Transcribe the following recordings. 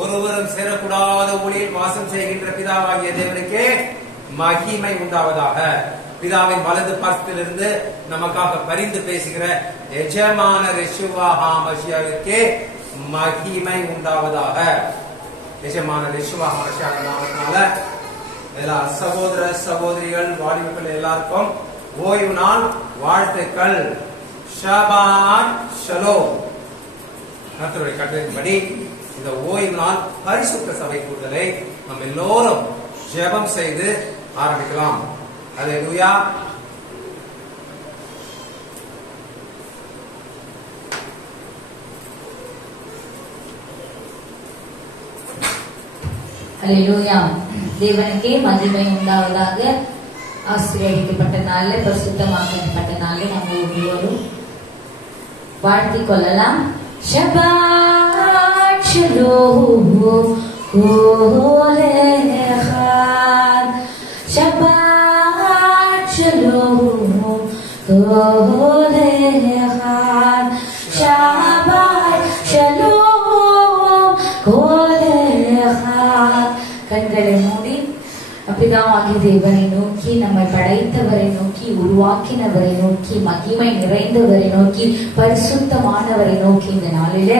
ஒருவரும் சேரக்கூடாத ஒளியில் வாசம் செய்கின்ற பிதாவாகிய தேவனுக்கே மகிமை உண்டாவதாக. பிதாவின் வலது பாசத்திலிருந்து நமக்காக பரிந்து பேசுகிற எஜமான யெஷுவா ஹாமஷியாவுக்கே மகிமை உண்டாவதாக. எஜமான யெஷுவா ஹாமஷியா நாமத்தினால எல்லா சகோதர சகோதரிகள் வாலிபர்கள் எல்லாருக்கும் ஓய்வு நாள் வாழ்த்துக்கள். ஷபாத் ஷலோம். கர்த்தருடைய கட்டளையின்படி இந்த ஓய்வு நாள் பரிசுத்த சபை கூடுதலை நாம் எல்லோரும் ஜெபம் செய்து ஆரம்பிக்கலாம். அல்லேலூயா. அல்லேலூயா. தேவனுக்கே மகிமை உண்டாவதாக. ஆசீர்வதிக்கப்பட்ட நாளில், பரிசுத்தமாக்கப்பட்ட நாளில் நாம் ஒவ்வொருவரும் வாழ்த்திக் கொள்ளலாம். ஷபாத் ஷலோம் கோலேஹான். ஷபாத் ஷலோம் கோலேஹான். ஷபாத் ஷலோம் கோலேஹான். கண்களை மூடி பிதாவாகிய தேவனை நோக்கி, நம்மை படைத்தவரை நோக்கி, உருவாக்கினவரை நோக்கி, மகிமை நிறைந்தவரை நோக்கி, பரிசுத்தமானவரை நோக்கி இந்த நாளிலே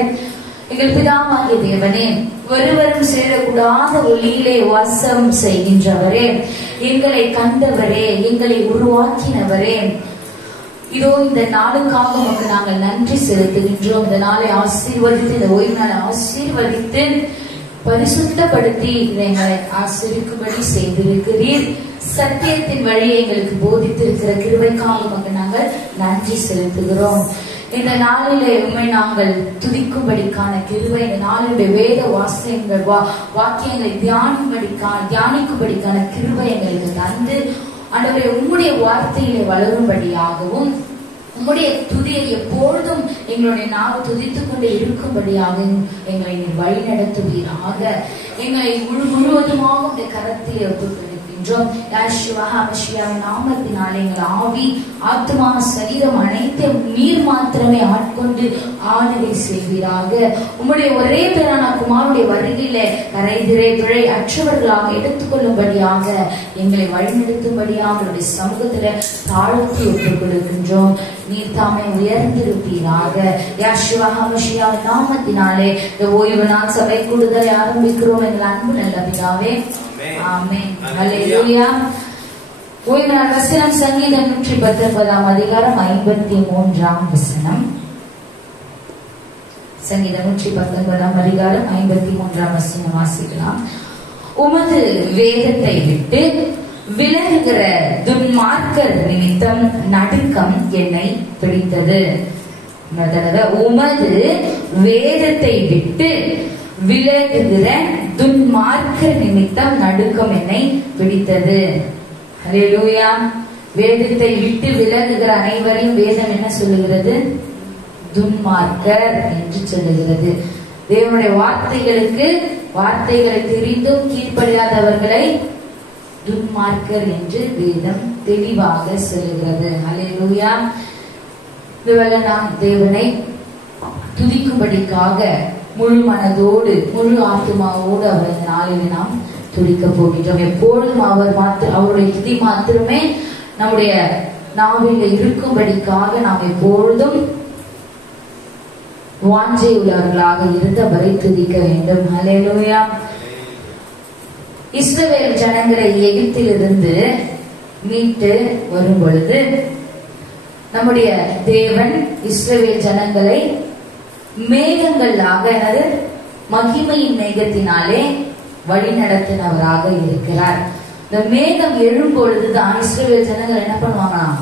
எங்கள் பிதாவாகிய தேவனே, ஒருவரும் சேரக்கூடாத ஒளியிலே வாசம் செய்கின்றவரே, எங்களை கண்டவரே, எங்களை உருவாக்கினவரே, இதோ இந்த நாளுக்காக உமக்கு நாங்கள் நன்றி செலுத்துகின்றோம். இந்த நாளை ஆசீர்வதித்து, இந்த ஓய்வு நாளை ஆசீர்வதித்து பரிசுத்தப்படுத்தி எங்களை ஆசீர்வதிக்கும்படி செய்திருக்கிறீர். சத்தியத்தின் வழியை எங்களுக்கு போதித்திருக்கிற கிருபைக்காக உமக்கு நாங்கள் நன்றி செலுத்துகிறோம். இந்த நாளிலே உண்மை நாங்கள் துதிக்கும்படிக்கான கிருபை, இந்த நாளுடைய வேத வாசியங்கள் வாக்கியங்களை தியானிக்கும்படிக்கான கிருபை எங்களுக்கு தந்து, ஆண்டவரே உம்முடைய வார்த்தையிலே வளரும்படியாகவும், உம்முடைய துதியை எப்பொழுதும் எங்களுடைய நாவு துதித்துக் கொண்டே இருக்கும்படியாக எங்களை வழி நடத்துவீராக. எங்களை முழுவதுமாக உடைய கரத்தில் ஒப்புக்கொடுக்கின்றோம். யெஷுவா ஹாமஷியாவின் நாமத்தினாலே எங்கள் ஆவி, ஆத்மா, சரீரம் அனைத்தும் நீர் மாத்திரமே ஆட்கொண்டு ஆளுகை செய்வீராக. உம்முடைய ஒரே பேரான குமாரனுடைய வருகையிலே கரைதிரை பிழை அற்றவர்களாக எடுத்துக்கொள்ளும்படியாக எங்களை வழிநடத்தும்படியாக உடைய சமூகத்தில தாழ்த்தி ஒப்புக் கொடுக்கின்றோம். நீர் தாமே உயர்ந்திருப்பீராக. யெஷுவா ஹாமஷியாவின் நாமத்தினாலே இந்த ஓய்வு நாள் சபை கூடுதலை ஆரம்பிக்கிறோம். எங்கள் அன்பு நல்ல பிதாவே, ஆமென். அல்லேலூயா. ஓய்வு நாள் வசனம் சங்கீதம் 119 அதிகாரம் 53 வசனம். சங்கீதம் 119 அதிகாரம் 53 வசனம் வாசிக்கலாம். உமது வேதத்தை விட்டு விலகுகிற துன்மார்க்கர் நிமித்தம் நடுக்கம் என்னை பிடித்தது. உமது வேதத்தை விட்டு விலகுகிற துன்மார்க்கர் நிமித்தம் நடுக்கம் என்னை பிடித்தது. அல்லேலூயா. வேதத்தை விட்டு விலகுகிற அனைவரையும் வேதம் என்ன சொல்லுகிறது? துன்மார்க்கர் என்று சொல்லுகிறது. தேவனுடைய வார்த்தைகளை தெரிந்தும் கீழ்ப்படியாதவர்களை துன்மார்க்கர் என்று வேதம் தெளிவாக சொல்லுகிறது. அல்லேலூயா. இதுவரை நாம் தேவனை துதிக்கும்படிக்காக முழு மனதோடு, முழு ஆத்மாவோடு அவர் நாளில் நாம் துதிக்க போகின்றோம். எப்பொழுதும் அவருடைய துதி மாத்திரமே நம்முடைய நாவில் இருக்கும்படிக்காக நாம் எப்பொழுதும் வாஞ்சை உள்ளவர்களாக இருந்தவரை துதிக்க வேண்டும். அல்லேலூயா. இஸ்ரவேல் ஜனங்களை எகிப்திலிருந்து மீட்டு வரும் பொழுது நம்முடைய தேவன் இஸ்ரவேல் ஜனங்களை மேகங்களாக, மகிமையின் மேகத்தினாலே வழி நடத்தினவராக இருக்கிறார். இந்த மேகம் எழும் பொழுதுதான் இஸ்ரவேல் ஜனங்கள் என்ன பண்ணுவாங்களாம்?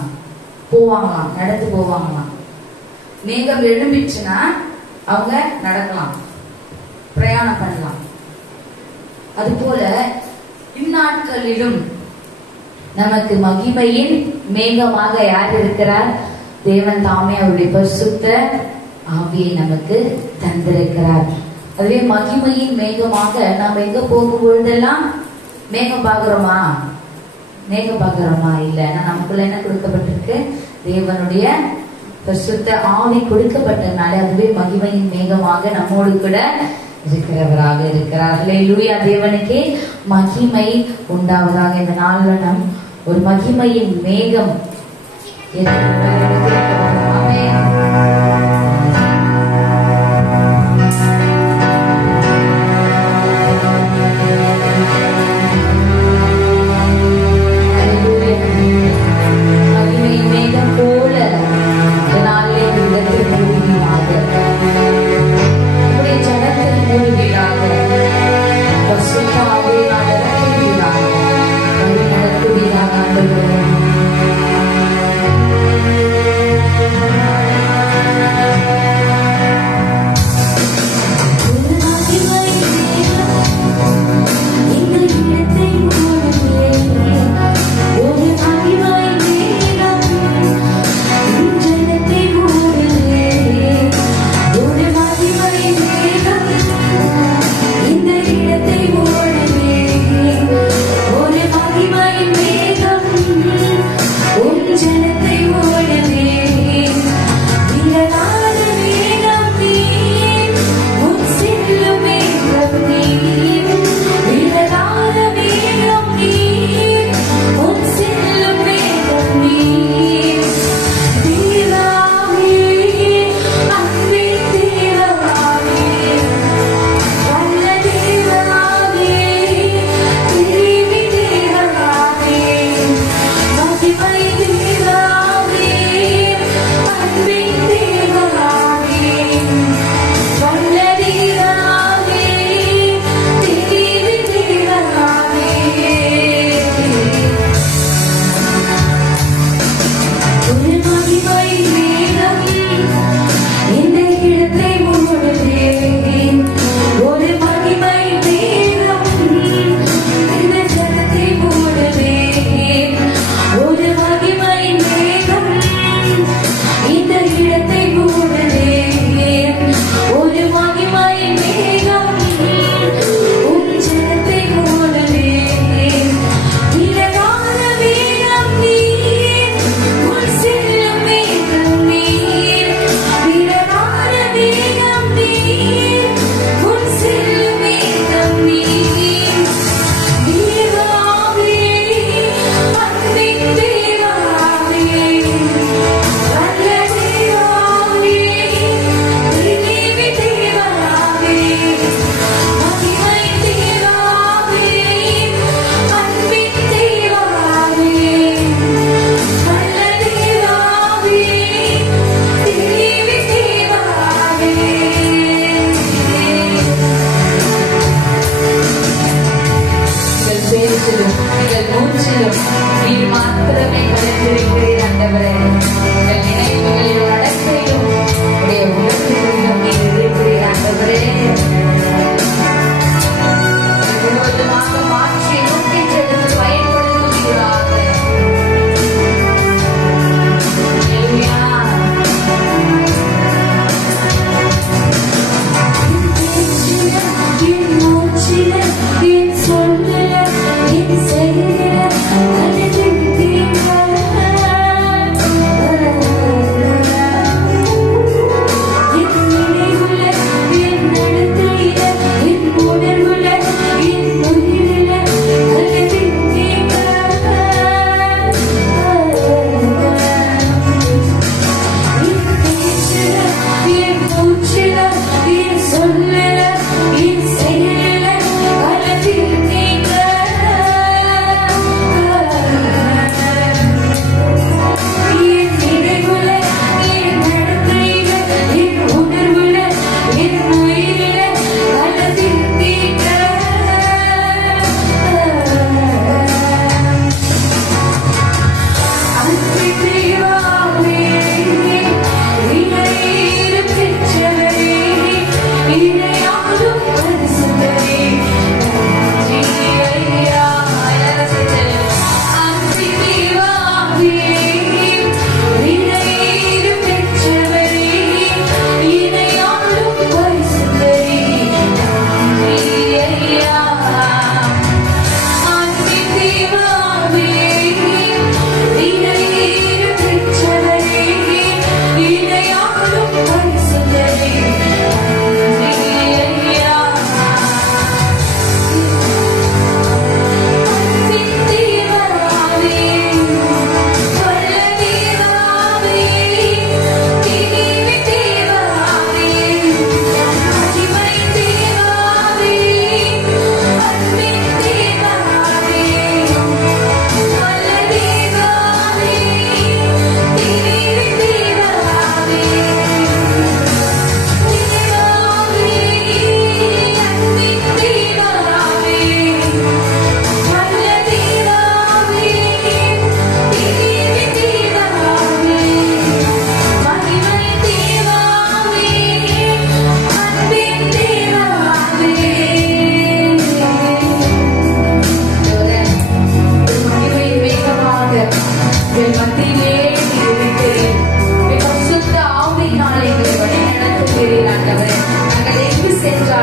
போவாங்களாம், நடந்து போவாங்களாம். மேகம் எழும்பிச்சுன்னா அவங்க நடக்கலாம், பிரயாணம் பண்ணலாம். அதுபோல இந்நாட்களிலும் நமக்கு மகிமையின் மேகமாக யார் இருக்கிறார்? தேவன் தாமே அவருடைய பரிசுத்த ஆவியை நமக்கு தந்திருக்கிறார். அதுவே மகிமையின் மேகமாக நாம் எங்க போகும் பொழுதெல்லாம் மேகம் பார்க்கிறோமா? மேகம் பார்க்கிறோமா? இல்ல. நமக்குள்ள என்ன கொடுக்கப்பட்டிருக்கு? தேவனுடைய பரிசுத்த ஆவி கொடுக்கப்பட்டதுனால அதுவே மகிமையின் மேகமாக நம்மோடு கூட இருக்கிறவராக இருக்கிறார். ஹல்லேலூயா. தேவனுக்கே மகிமை உண்டாவதாக. இந்த நாள்ல நாம் ஒரு மகிமையின் மேகம் மகிமையின் மேகம் போல இந்த நாளிலே உள்ளத்தில் மூழ்கினாக உங்களுடைய ஜனத்தில் மூழ்கினாக பசுத்தாவே நடத்துவீராக வழி நடத்துவீராக. ஆண்டவரே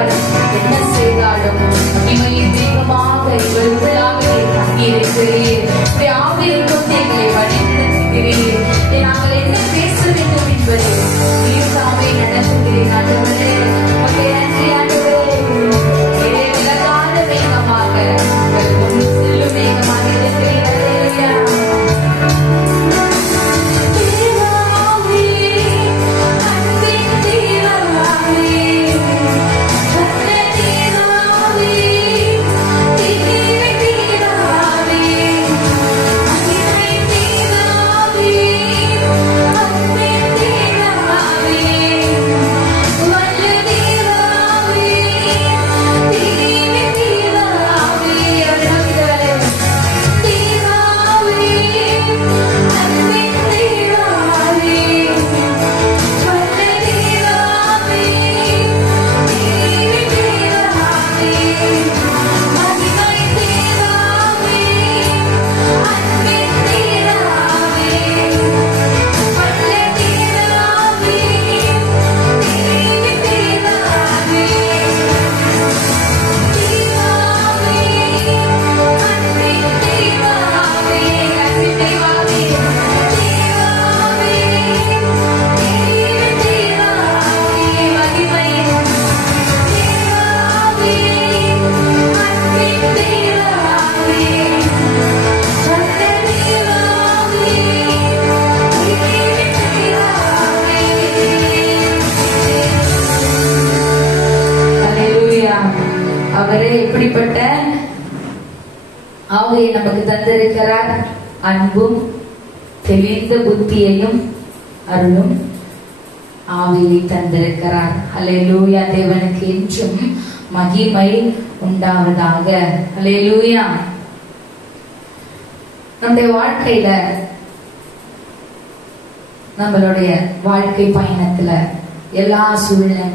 செய்தாலும் என்ன செய்தாலும் இமையின் வேகமாக இவர்களுக்குள்ளாக தங்கியிருக்கிறீர். ஆவியில் கொண்டு எங்களை வழிநடத்துகிறீர். நாங்கள் என்ன பேச வேண்டும் என்பதை நீர்தாமே நடத்துகிறேன். ஆண்டவரே உமக்கு நன்றி ஆண்டவரே. விலகாத வேகமாக செல்லும் வேகமாக இருக்கிறீர். அவரே எப்படிப்பட்ட ஆவியை நமக்கு தந்திருக்கிறார்? அன்பும் தெளிந்த புத்தியையும் அருளும் ஆவியை தந்திருக்கிறார். அல்லேலூயா. தேவனுக்கு என்றும் மகிமை உண்டாவதாக. அல்லேலூயா. நம்முடைய வாழ்க்கையில, நம்மளுடைய வாழ்க்கை பயணத்துல எல்லா சூழ்நிலை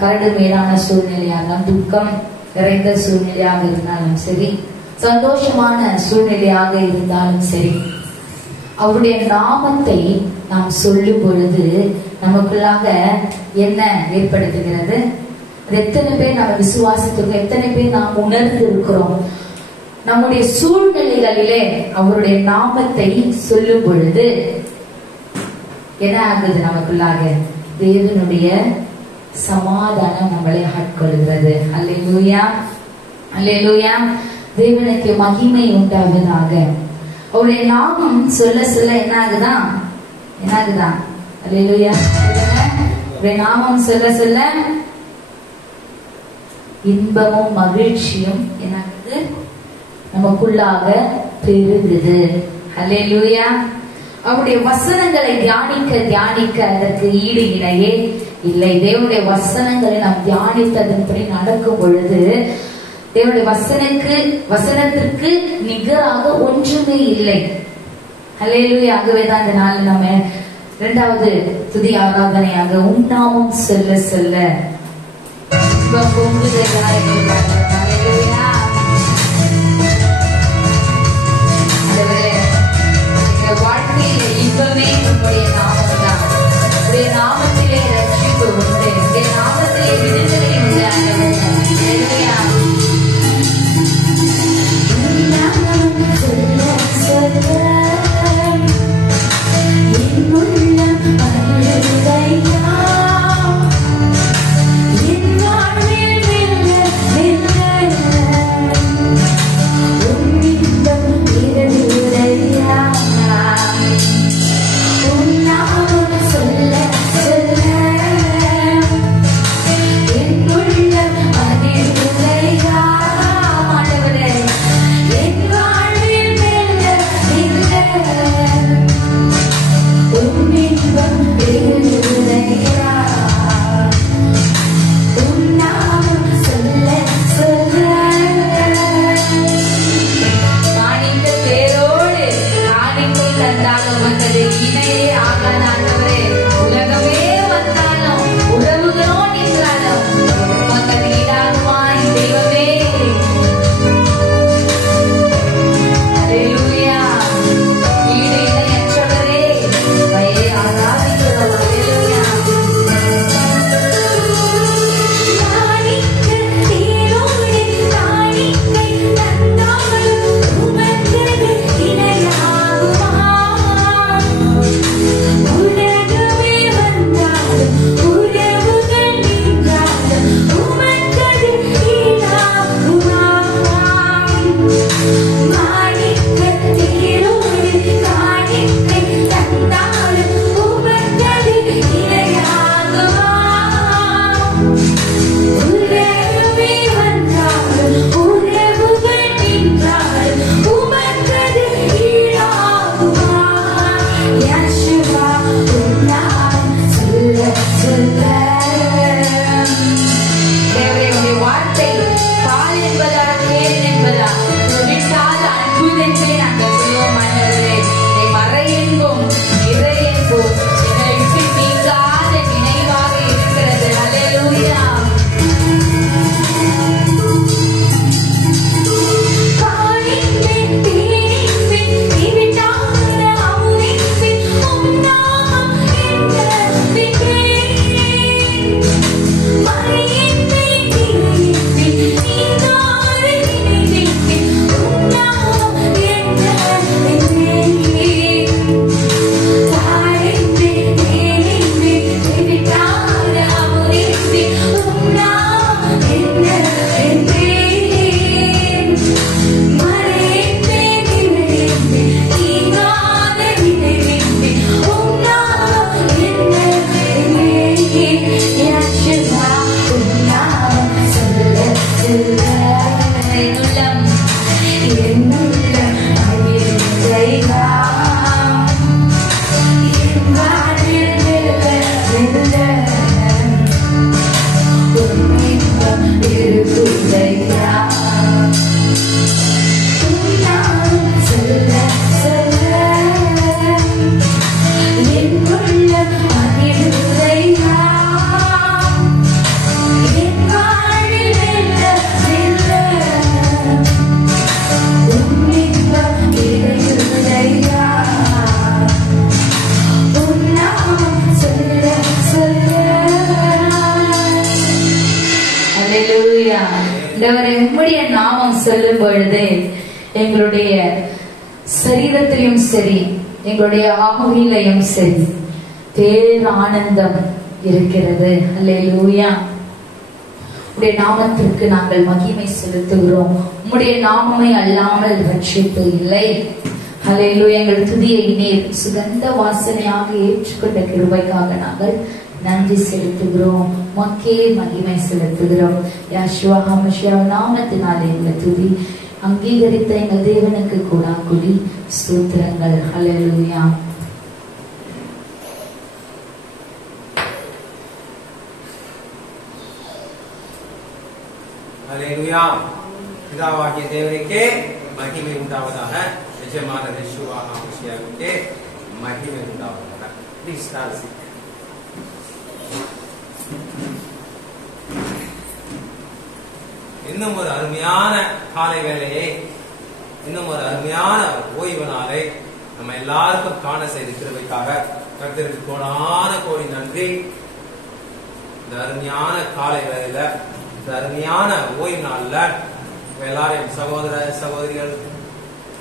கரடு மேலான சூழ்நிலையாக, துக்கம் நிறைந்த சூழ்நிலையாக இருந்தாலும் சரி, சந்தோஷமான சூழ்நிலையாக இருந்தாலும் சரி, அவருடைய நாமத்தை நாம் சொல்லும் பொழுது நமக்குள்ளாக என்ன ஏற்படுத்துகிறது? எத்தனை பேர் நம்ம விசுவாசித்திருக்கோம்? எத்தனை பேர் நாம் உணர்ந்து இருக்கிறோம்? நம்முடைய சூழ்நிலைகளிலே அவருடைய நாமத்தை சொல்லும் பொழுது என்ன ஆகுது? நமக்குள்ளாக தேவனுடைய சமாதானம் நம்மளை ஆட்கொள்கிறது. அல்லேலூயா, அல்லேலூயா. தேவனுக்கு மகிமை உண்டாவதாக. அவருடைய நாமம் சொல்ல சொல்ல என்ன ஆகுதா? என்ன ஆகுதா? அல்லேலூயா. அவருடைய நாமம் சொல்ல சொல்ல இன்பமும் மகிழ்ச்சியும் என்ன ஆகுது? நமக்குள்ளாக பெருகுது. அல்லேலூயா. அவருடைய வசனங்களை தியானிக்க தியானிக்க அதற்கு ஈடு இணையே இல்லை. தேவனுடைய வசனங்களை நாம் தியானித்ததன்படி நடக்கும் பொழுது தேவனுடைய வசனத்திற்கு நிகராக ஒன்றுமே இல்லை. அல்லேலூயா. ஆகவேதான் இந்த நாள் நம்ம இரண்டாவது துதி ஆராதனையாக உன்னாமம் சொல்ல சொல்ல வாழ்க்கையில இன்பமே உங்களுடைய நாமம் தான். உடைய நாமத்திலே ரட்சிப்பு உண்டு. உடைய நாமத்திலே விடுதலை உண்டு. அல்லேலூயா. ஆண்டவரே, உம்முடைய நாமம் சொல்லும் பொழுது எங்களுடைய சரீரத்திலும் சரி, எங்களுடைய ஆவியிலையும் சரி பேர் ஆனந்தம் இருக்கிறது. அல்லேலூயா. உம்முடைய நாமத்திற்கு நாங்கள் மகிமை செலுத்துகிறோம். உம்முடைய நாமமே அல்லாமல் ரட்சிப்பு இல்லை. அல்லேலூயா. எங்கள் துதியை நீர் சுகந்த வாசனையாக ஏற்றுக்கொண்ட கிருபைக்காக நாங்கள் நன்றி செலுத்துகிறோம். மக்கே மகிமை செலுத்துகிறோம். யெகோவா ஹமஷியா நாமத்தினாலே எங்கள் துதி அங்கீகரித்த எங்கள் தேவனுக்கு கூட கூடி ஸ்தோத்திரங்கள். அல்லேலூயா. அல்லேலூயா. பிதாவாகிய தேவனுக்கே மகிமை உண்டாவதாக. எஜமான யெகோவா ஹமஷியாவுக்கே மகிமை உண்டாவதாக. Please stand chit. இன்னும் ஒரு அருமையான காலை வேளையை, இன்னும் ஒரு அருமையான ஓய்வு நாளை நம்ம எல்லாருக்கும் காண செய்த கிருபைக்காக கர்த்தருக்கு கோடான கோடி நன்றி. இந்த அருமையான காலை வேளையில, இந்த அருமையான ஓய்வு நாள்ல எல்லாரையும் சகோதர சகோதரிகள்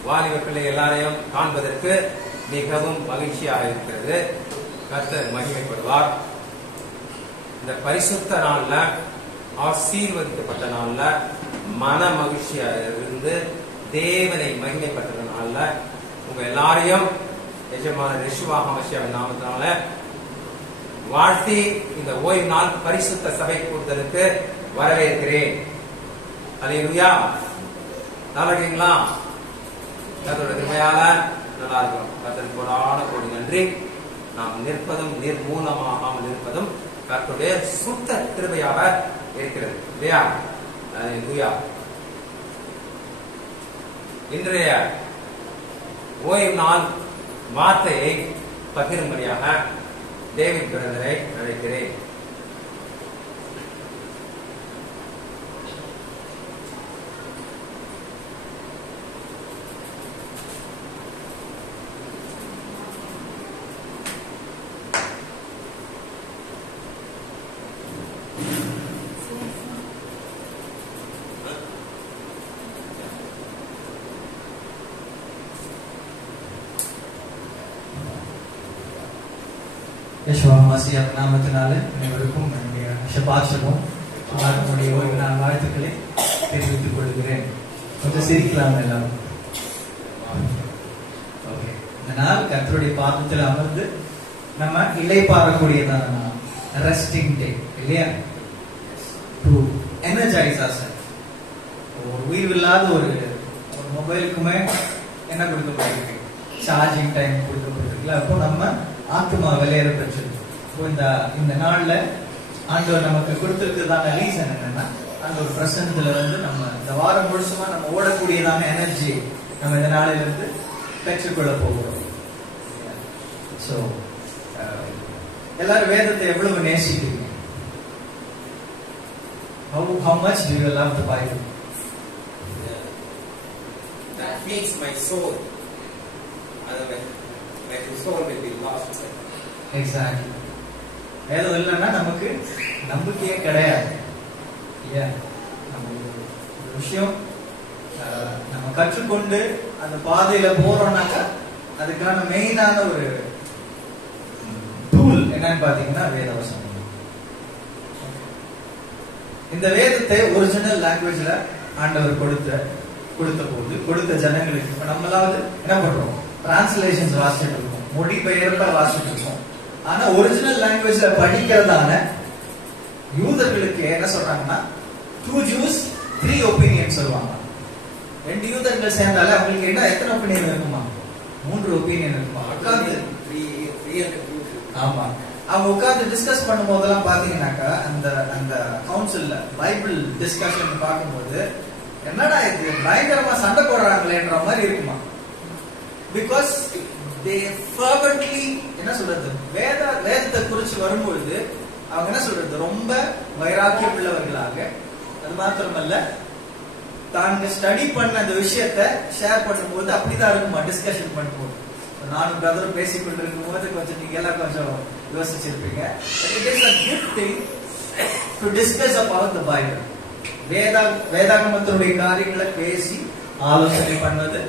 வாலிப பிள்ளை எல்லாரையும் காண்பதற்கு மிகவும் மகிழ்ச்சியாக இருக்கிறது. கர்த்தர் மகிமைப்படுவார். இந்த பரிசுத்த நாள்ல, ஆசீர்வதிக்கப்பட்ட நாள்ல, மன மகிழ்ச்சியாக இருந்து தேவனை மகிமைப்பட்ட நாள்ல உங்க எல்லாரையும் எஜமான யெகோவா ஹமஷியாவின் நாமத்தினால வாழ்த்தி இந்த ஓய்வு நாள் பரிசுத்த சபை கூடுதலுக்கு வரவேற்கிறேன். அல்லேலூயா. நல்லா இருக்கீங்களா? கர்த்தருடைய கிருபையால நல்லா இருக்கும். கர்த்தருக்கு கோடான கோடி நன்றி. நாம் நிற்பதும் நிர்மூலமாகாமல் இருப்பதும் கர்த்தருடைய சுத்த கிருபையாக இருக்கிறது இல்லையா? அல்லேலூயா. இன்றைய ஓய்வு நாள் வார்த்தையை பகிரும்படியாக டேவிட் பிரதரை அழைக்கிறேன். யெகோவா மசியா நாமத்தினால அனைவருக்கும் என்னுடைய ஷபாஷமும் நம்முடைய ஓய்வு நாள் வாழ்த்துக்களை தெரிவித்துக் கொள்கிறேன். கொஞ்சம் சிரிக்கலாம் எல்லாரும். ஓகே. இந்த நாள் கர்த்தருடைய பாதத்தில் அமர்ந்து நம்ம இளைப்பாறக்கூடியதான நாள், ரெஸ்டிங் டே இல்லையா? To energize ourselves. ஓய்வு இல்லாத ஒரு மொபைலுக்குமே என்ன கொடுக்கப்பட்டிருக்கு? சார்ஜிங் டைம் கொடுக்கப்பட்டிருக்குல்ல. அப்போ நம்ம ஆத்மா விளையாட பெற்றிருக்கும். இந்த நாள்ல ஆண்டவர் நமக்கு கொடுத்திருக்கிறதான ரீசன் என்னன்னா, அந்த ஒரு பிரசன்னத்துல நம்ம இந்த வாரம் முழுசுமா நம்ம ஓடக்கூடியதான எனர்ஜி நம்ம இந்த நாளில இருந்து பெற்றுக்கொள்ள போகிறோம். சோ எல்லாரும் வேதத்தை எவ்வளவு நேசிக்கிறீங்க? How much do you love the Bible? That feeds my soul. My soul will be lost. Exactly. வேதம் இல்லைன்னா நமக்கு நம்பிக்கையே கிடையாது. ஒரு விஷயம் நம்ம கற்றுக்கொண்டு அந்த பாதையில போறோம்னாக்கா அதுக்கான மெயினான ஒரு டூல் என்னன்னு பாத்தீங்கன்னா வேதவசனம். இந்த வேதத்தை ஒரிஜினல் லாங்குவேஜ்ல ஆண்டவர் கொடுத்த ஜனங்களுக்கு இப்ப நம்மளாவது என்ன பண்றோம்? டிரான்ஸ்லேஷன்ஸ் வாசிச்சுட்டு இருக்கோம், மொழிபெயர்ப்ப வாசிச்சுட்டு இருக்கோம். ஆனா ஒரிஜினல் லாங்குவேஜ்ல படிக்கிறதான யூதர்களுக்கு என்ன சொல்றாங்கன்னா 2 Jews 3 opinions சொல்லுவாங்க. 2 யூதர்கள் சேர்ந்தாலே அவங்களுக்கு என்ன எத்தனை ஒப்பீனியன் இருக்குமா? 3 ஒப்பீனியன் இருக்குமா? உட்கார்ந்து ஆமா அவங்க உட்கார்ந்து டிஸ்கஸ் பண்ணும் போதெல்லாம் பாத்தீங்கன்னாக்கா அந்த கவுன்சில்ல பைபிள் டிஸ்கஷன் பார்க்கும்போது என்னடா இது பயங்கரமா சண்டை போடுறாங்களேன்ற மாதிரி இருக்குமா? பிகாஸ் they fervently என்ன சொல்றது, வேதத்தை குறிச்சு வரும்பொழுது அவங்க என்ன சொல்றது, ரொம்ப வைராக்கியம் உள்ளவர்களாக, அது மாத்திரமல்ல தாங்க ஸ்டடி பண்ண அந்த விஷயத்தை ஷேர் பண்ணும்போது அப்படிதான் இருக்குமா டிஸ்கஷன் பண்ணும்போது. நானும் பிரதரும் பேசிக் கொண்டிருக்கும் போது கொஞ்சம் நீங்க எல்லாம் கொஞ்சம் யோசிச்சிருப்பீங்க. It is a good thing to discuss about the Bible. வேதாகமத்தினுடைய காரியங்களை பேசி ஆலோசனை பண்ணது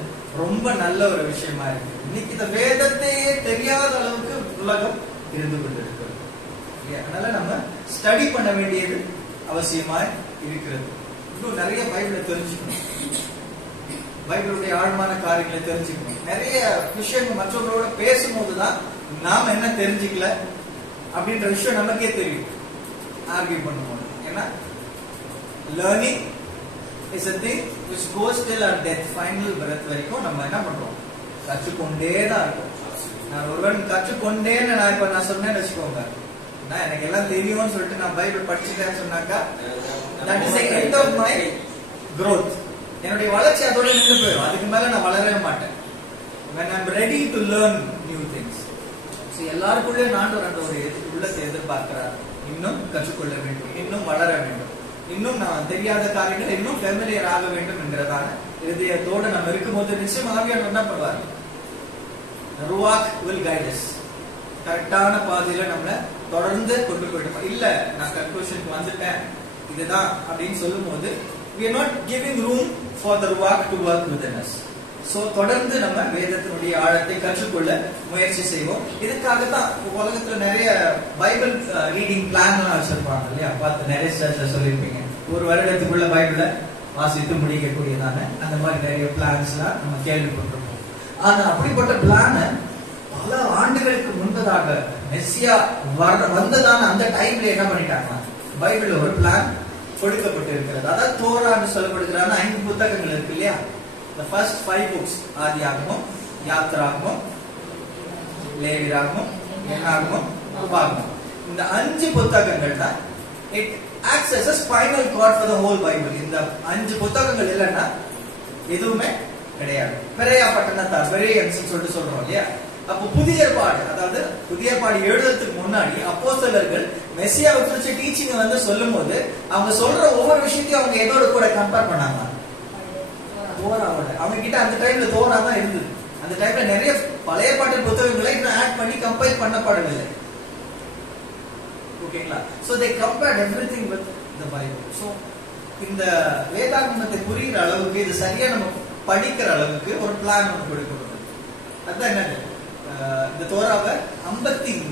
ரொம்ப நல்ல ஒரு விஷயமா இருக்கு. இன்னைக்கு இந்த வேதத்தையே தெரியாத அளவுக்கு உலகம் இருந்து கொண்டிருக்கிறது. அதனால நம்ம ஸ்டடி பண்ண வேண்டியது அவசியமா இருக்கிறது. இன்னும் நிறைய பைபிளை தெரிஞ்சுக்கணும், பைபிளுடைய ஆழமான காரியங்களை தெரிஞ்சுக்கணும். நிறைய விஷயங்கள் மற்றவங்களோட பேசும்போதுதான் நாம என்ன தெரிஞ்சுக்கல அப்படின்ற விஷயம் நமக்கே தெரியும் ஆர்கியூ பண்ணும்போது. ஏன்னா learning is a thing which goes till our death, final breath வரைக்கும் நம்ம என்ன பண்றோம், கற்றுக்கொண்டே தான் இருக்கும். நான் ஒருவன் கற்றுக்கொண்டேன்னு நான் சொன்னேன்னு வச்சுக்கோங்க, நான் எனக்கு எல்லாம் தெரியும்னு சொல்லிட்டு நான் பைபிள் படிச்சுட்டேன்னு சொன்னாக்கா that is the end of my growth. என்னுடைய வளர்ச்சி அதோட நின்று போயிடும். அதுக்கு மேல நான் வளரவே மாட்டேன். when I'm ready to learn new things. so எல்லாருக்குள்ளே நான் ஒரு உள்ளத்தை எதிர்பார்க்கிறார், இன்னும் கற்றுக்கொள்ள வேண்டும், இன்னும் வளர வேண்டும், இன்னும் நான் தெரியாத காரியங்கள் இன்னும் ஃபெமிலியர் ஆக வேண்டும் என்கிறதான இதயத்தோடு நம்ம இருக்கும்போது நிச்சயமாக என்ன பண்ணுவார், ரூவாக் will guide us. கரெக்டான பாதையில நம்மள தொடர்ந்து கொண்டு போயிட்டு, இல்ல நான் கன்க்ளூஷனுக்கு வந்துட்டேன் இதுதான் அப்படின்னு சொல்லும் போது we are not giving room for the ruach to work within us. So தொடர்ந்து நம்ம வேதத்தினுடைய ஆழத்தை கற்றுக்கொள்ள முயற்சி செய்வோம். இதுக்காகத்தான் உலகத்துல நிறைய பைபிள் ரீடிங் பிளான் எல்லாம் வச்சிருப்பாங்க இல்லையா, பார்த்து நிறைய சர்ச்ல சொல்லியிருப்பீங்க. ஒரு வருடத்துக்குள்ள பைபிளை வாசித்து முடிக்கக்கூடியதான அந்த மாதிரி நிறைய பிளான்ஸ் எல்லாம் நம்ம கேள்விப்பட்டிருப்போம். ஆனா அப்படிப்பட்ட பிளான பல ஆண்டுகளுக்கு முன்பதாக மெஸ்ஸியா வந்ததான அந்த டைம்ல என்ன பண்ணிட்டாங்க, பைபிள்ல ஒரு பிளான் கொடுக்கப்பட்டு இருக்கிறது. அதாவது தோரான்னு சொல்லப்படுகிற 5 புத்தகங்கள் இருக்கு இல்லையா, the first 5 books, ஆதியாகமம், யாத்ராகமம், லேவியராகமம், என்னாகமம், உபாகமம். இந்த 5 புத்தகங்கள் தான் it acts as a spinal cord for the whole Bible. இந்த 5 புத்தகங்கள் இல்லைன்னா எதுவுமே கிடையாது. பெரிய பட்டணத்தார் பெரியன்ஸ் சொல்லிட்டு சொல்றோம் இல்லையா. அப்போ புதிய ஏற்பாடு, அதாவது புதிய ஏற்பாடு எழுதுறதுக்கு முன்னாடி அப்போஸ்தலர்கள் மெஸ்ஸியாவை குறிச்ச டீச்சிங் வந்து சொல்லும் போது அவங்க சொல்ற ஒவ்வொரு விஷயத்தையும் அவங்க எதோட கூட கம்பேர் பண்ணாங்க, தோராவோட. அவங்க கிட்ட அந்த டைம்ல தோரா தான் இருந்தது. அந்த டைம்ல நிறைய பழைய பாட்டு புத்தகங்களை இன்னும் ஆட் பண்ணி கம்பைல் பண்ணப்படவில்லை. ஓகேங்களா? So they compared everything with the Bible. So இந்த வேதாகமத்தை புரிகிற அளவுக்கு, இது சரியா நம்ம படிக்கிற அளவுக்கு ஒரு பிளான் ஒன்று கொடுக்கணும். அதுதான் என்னது, இந்த தோராவை 54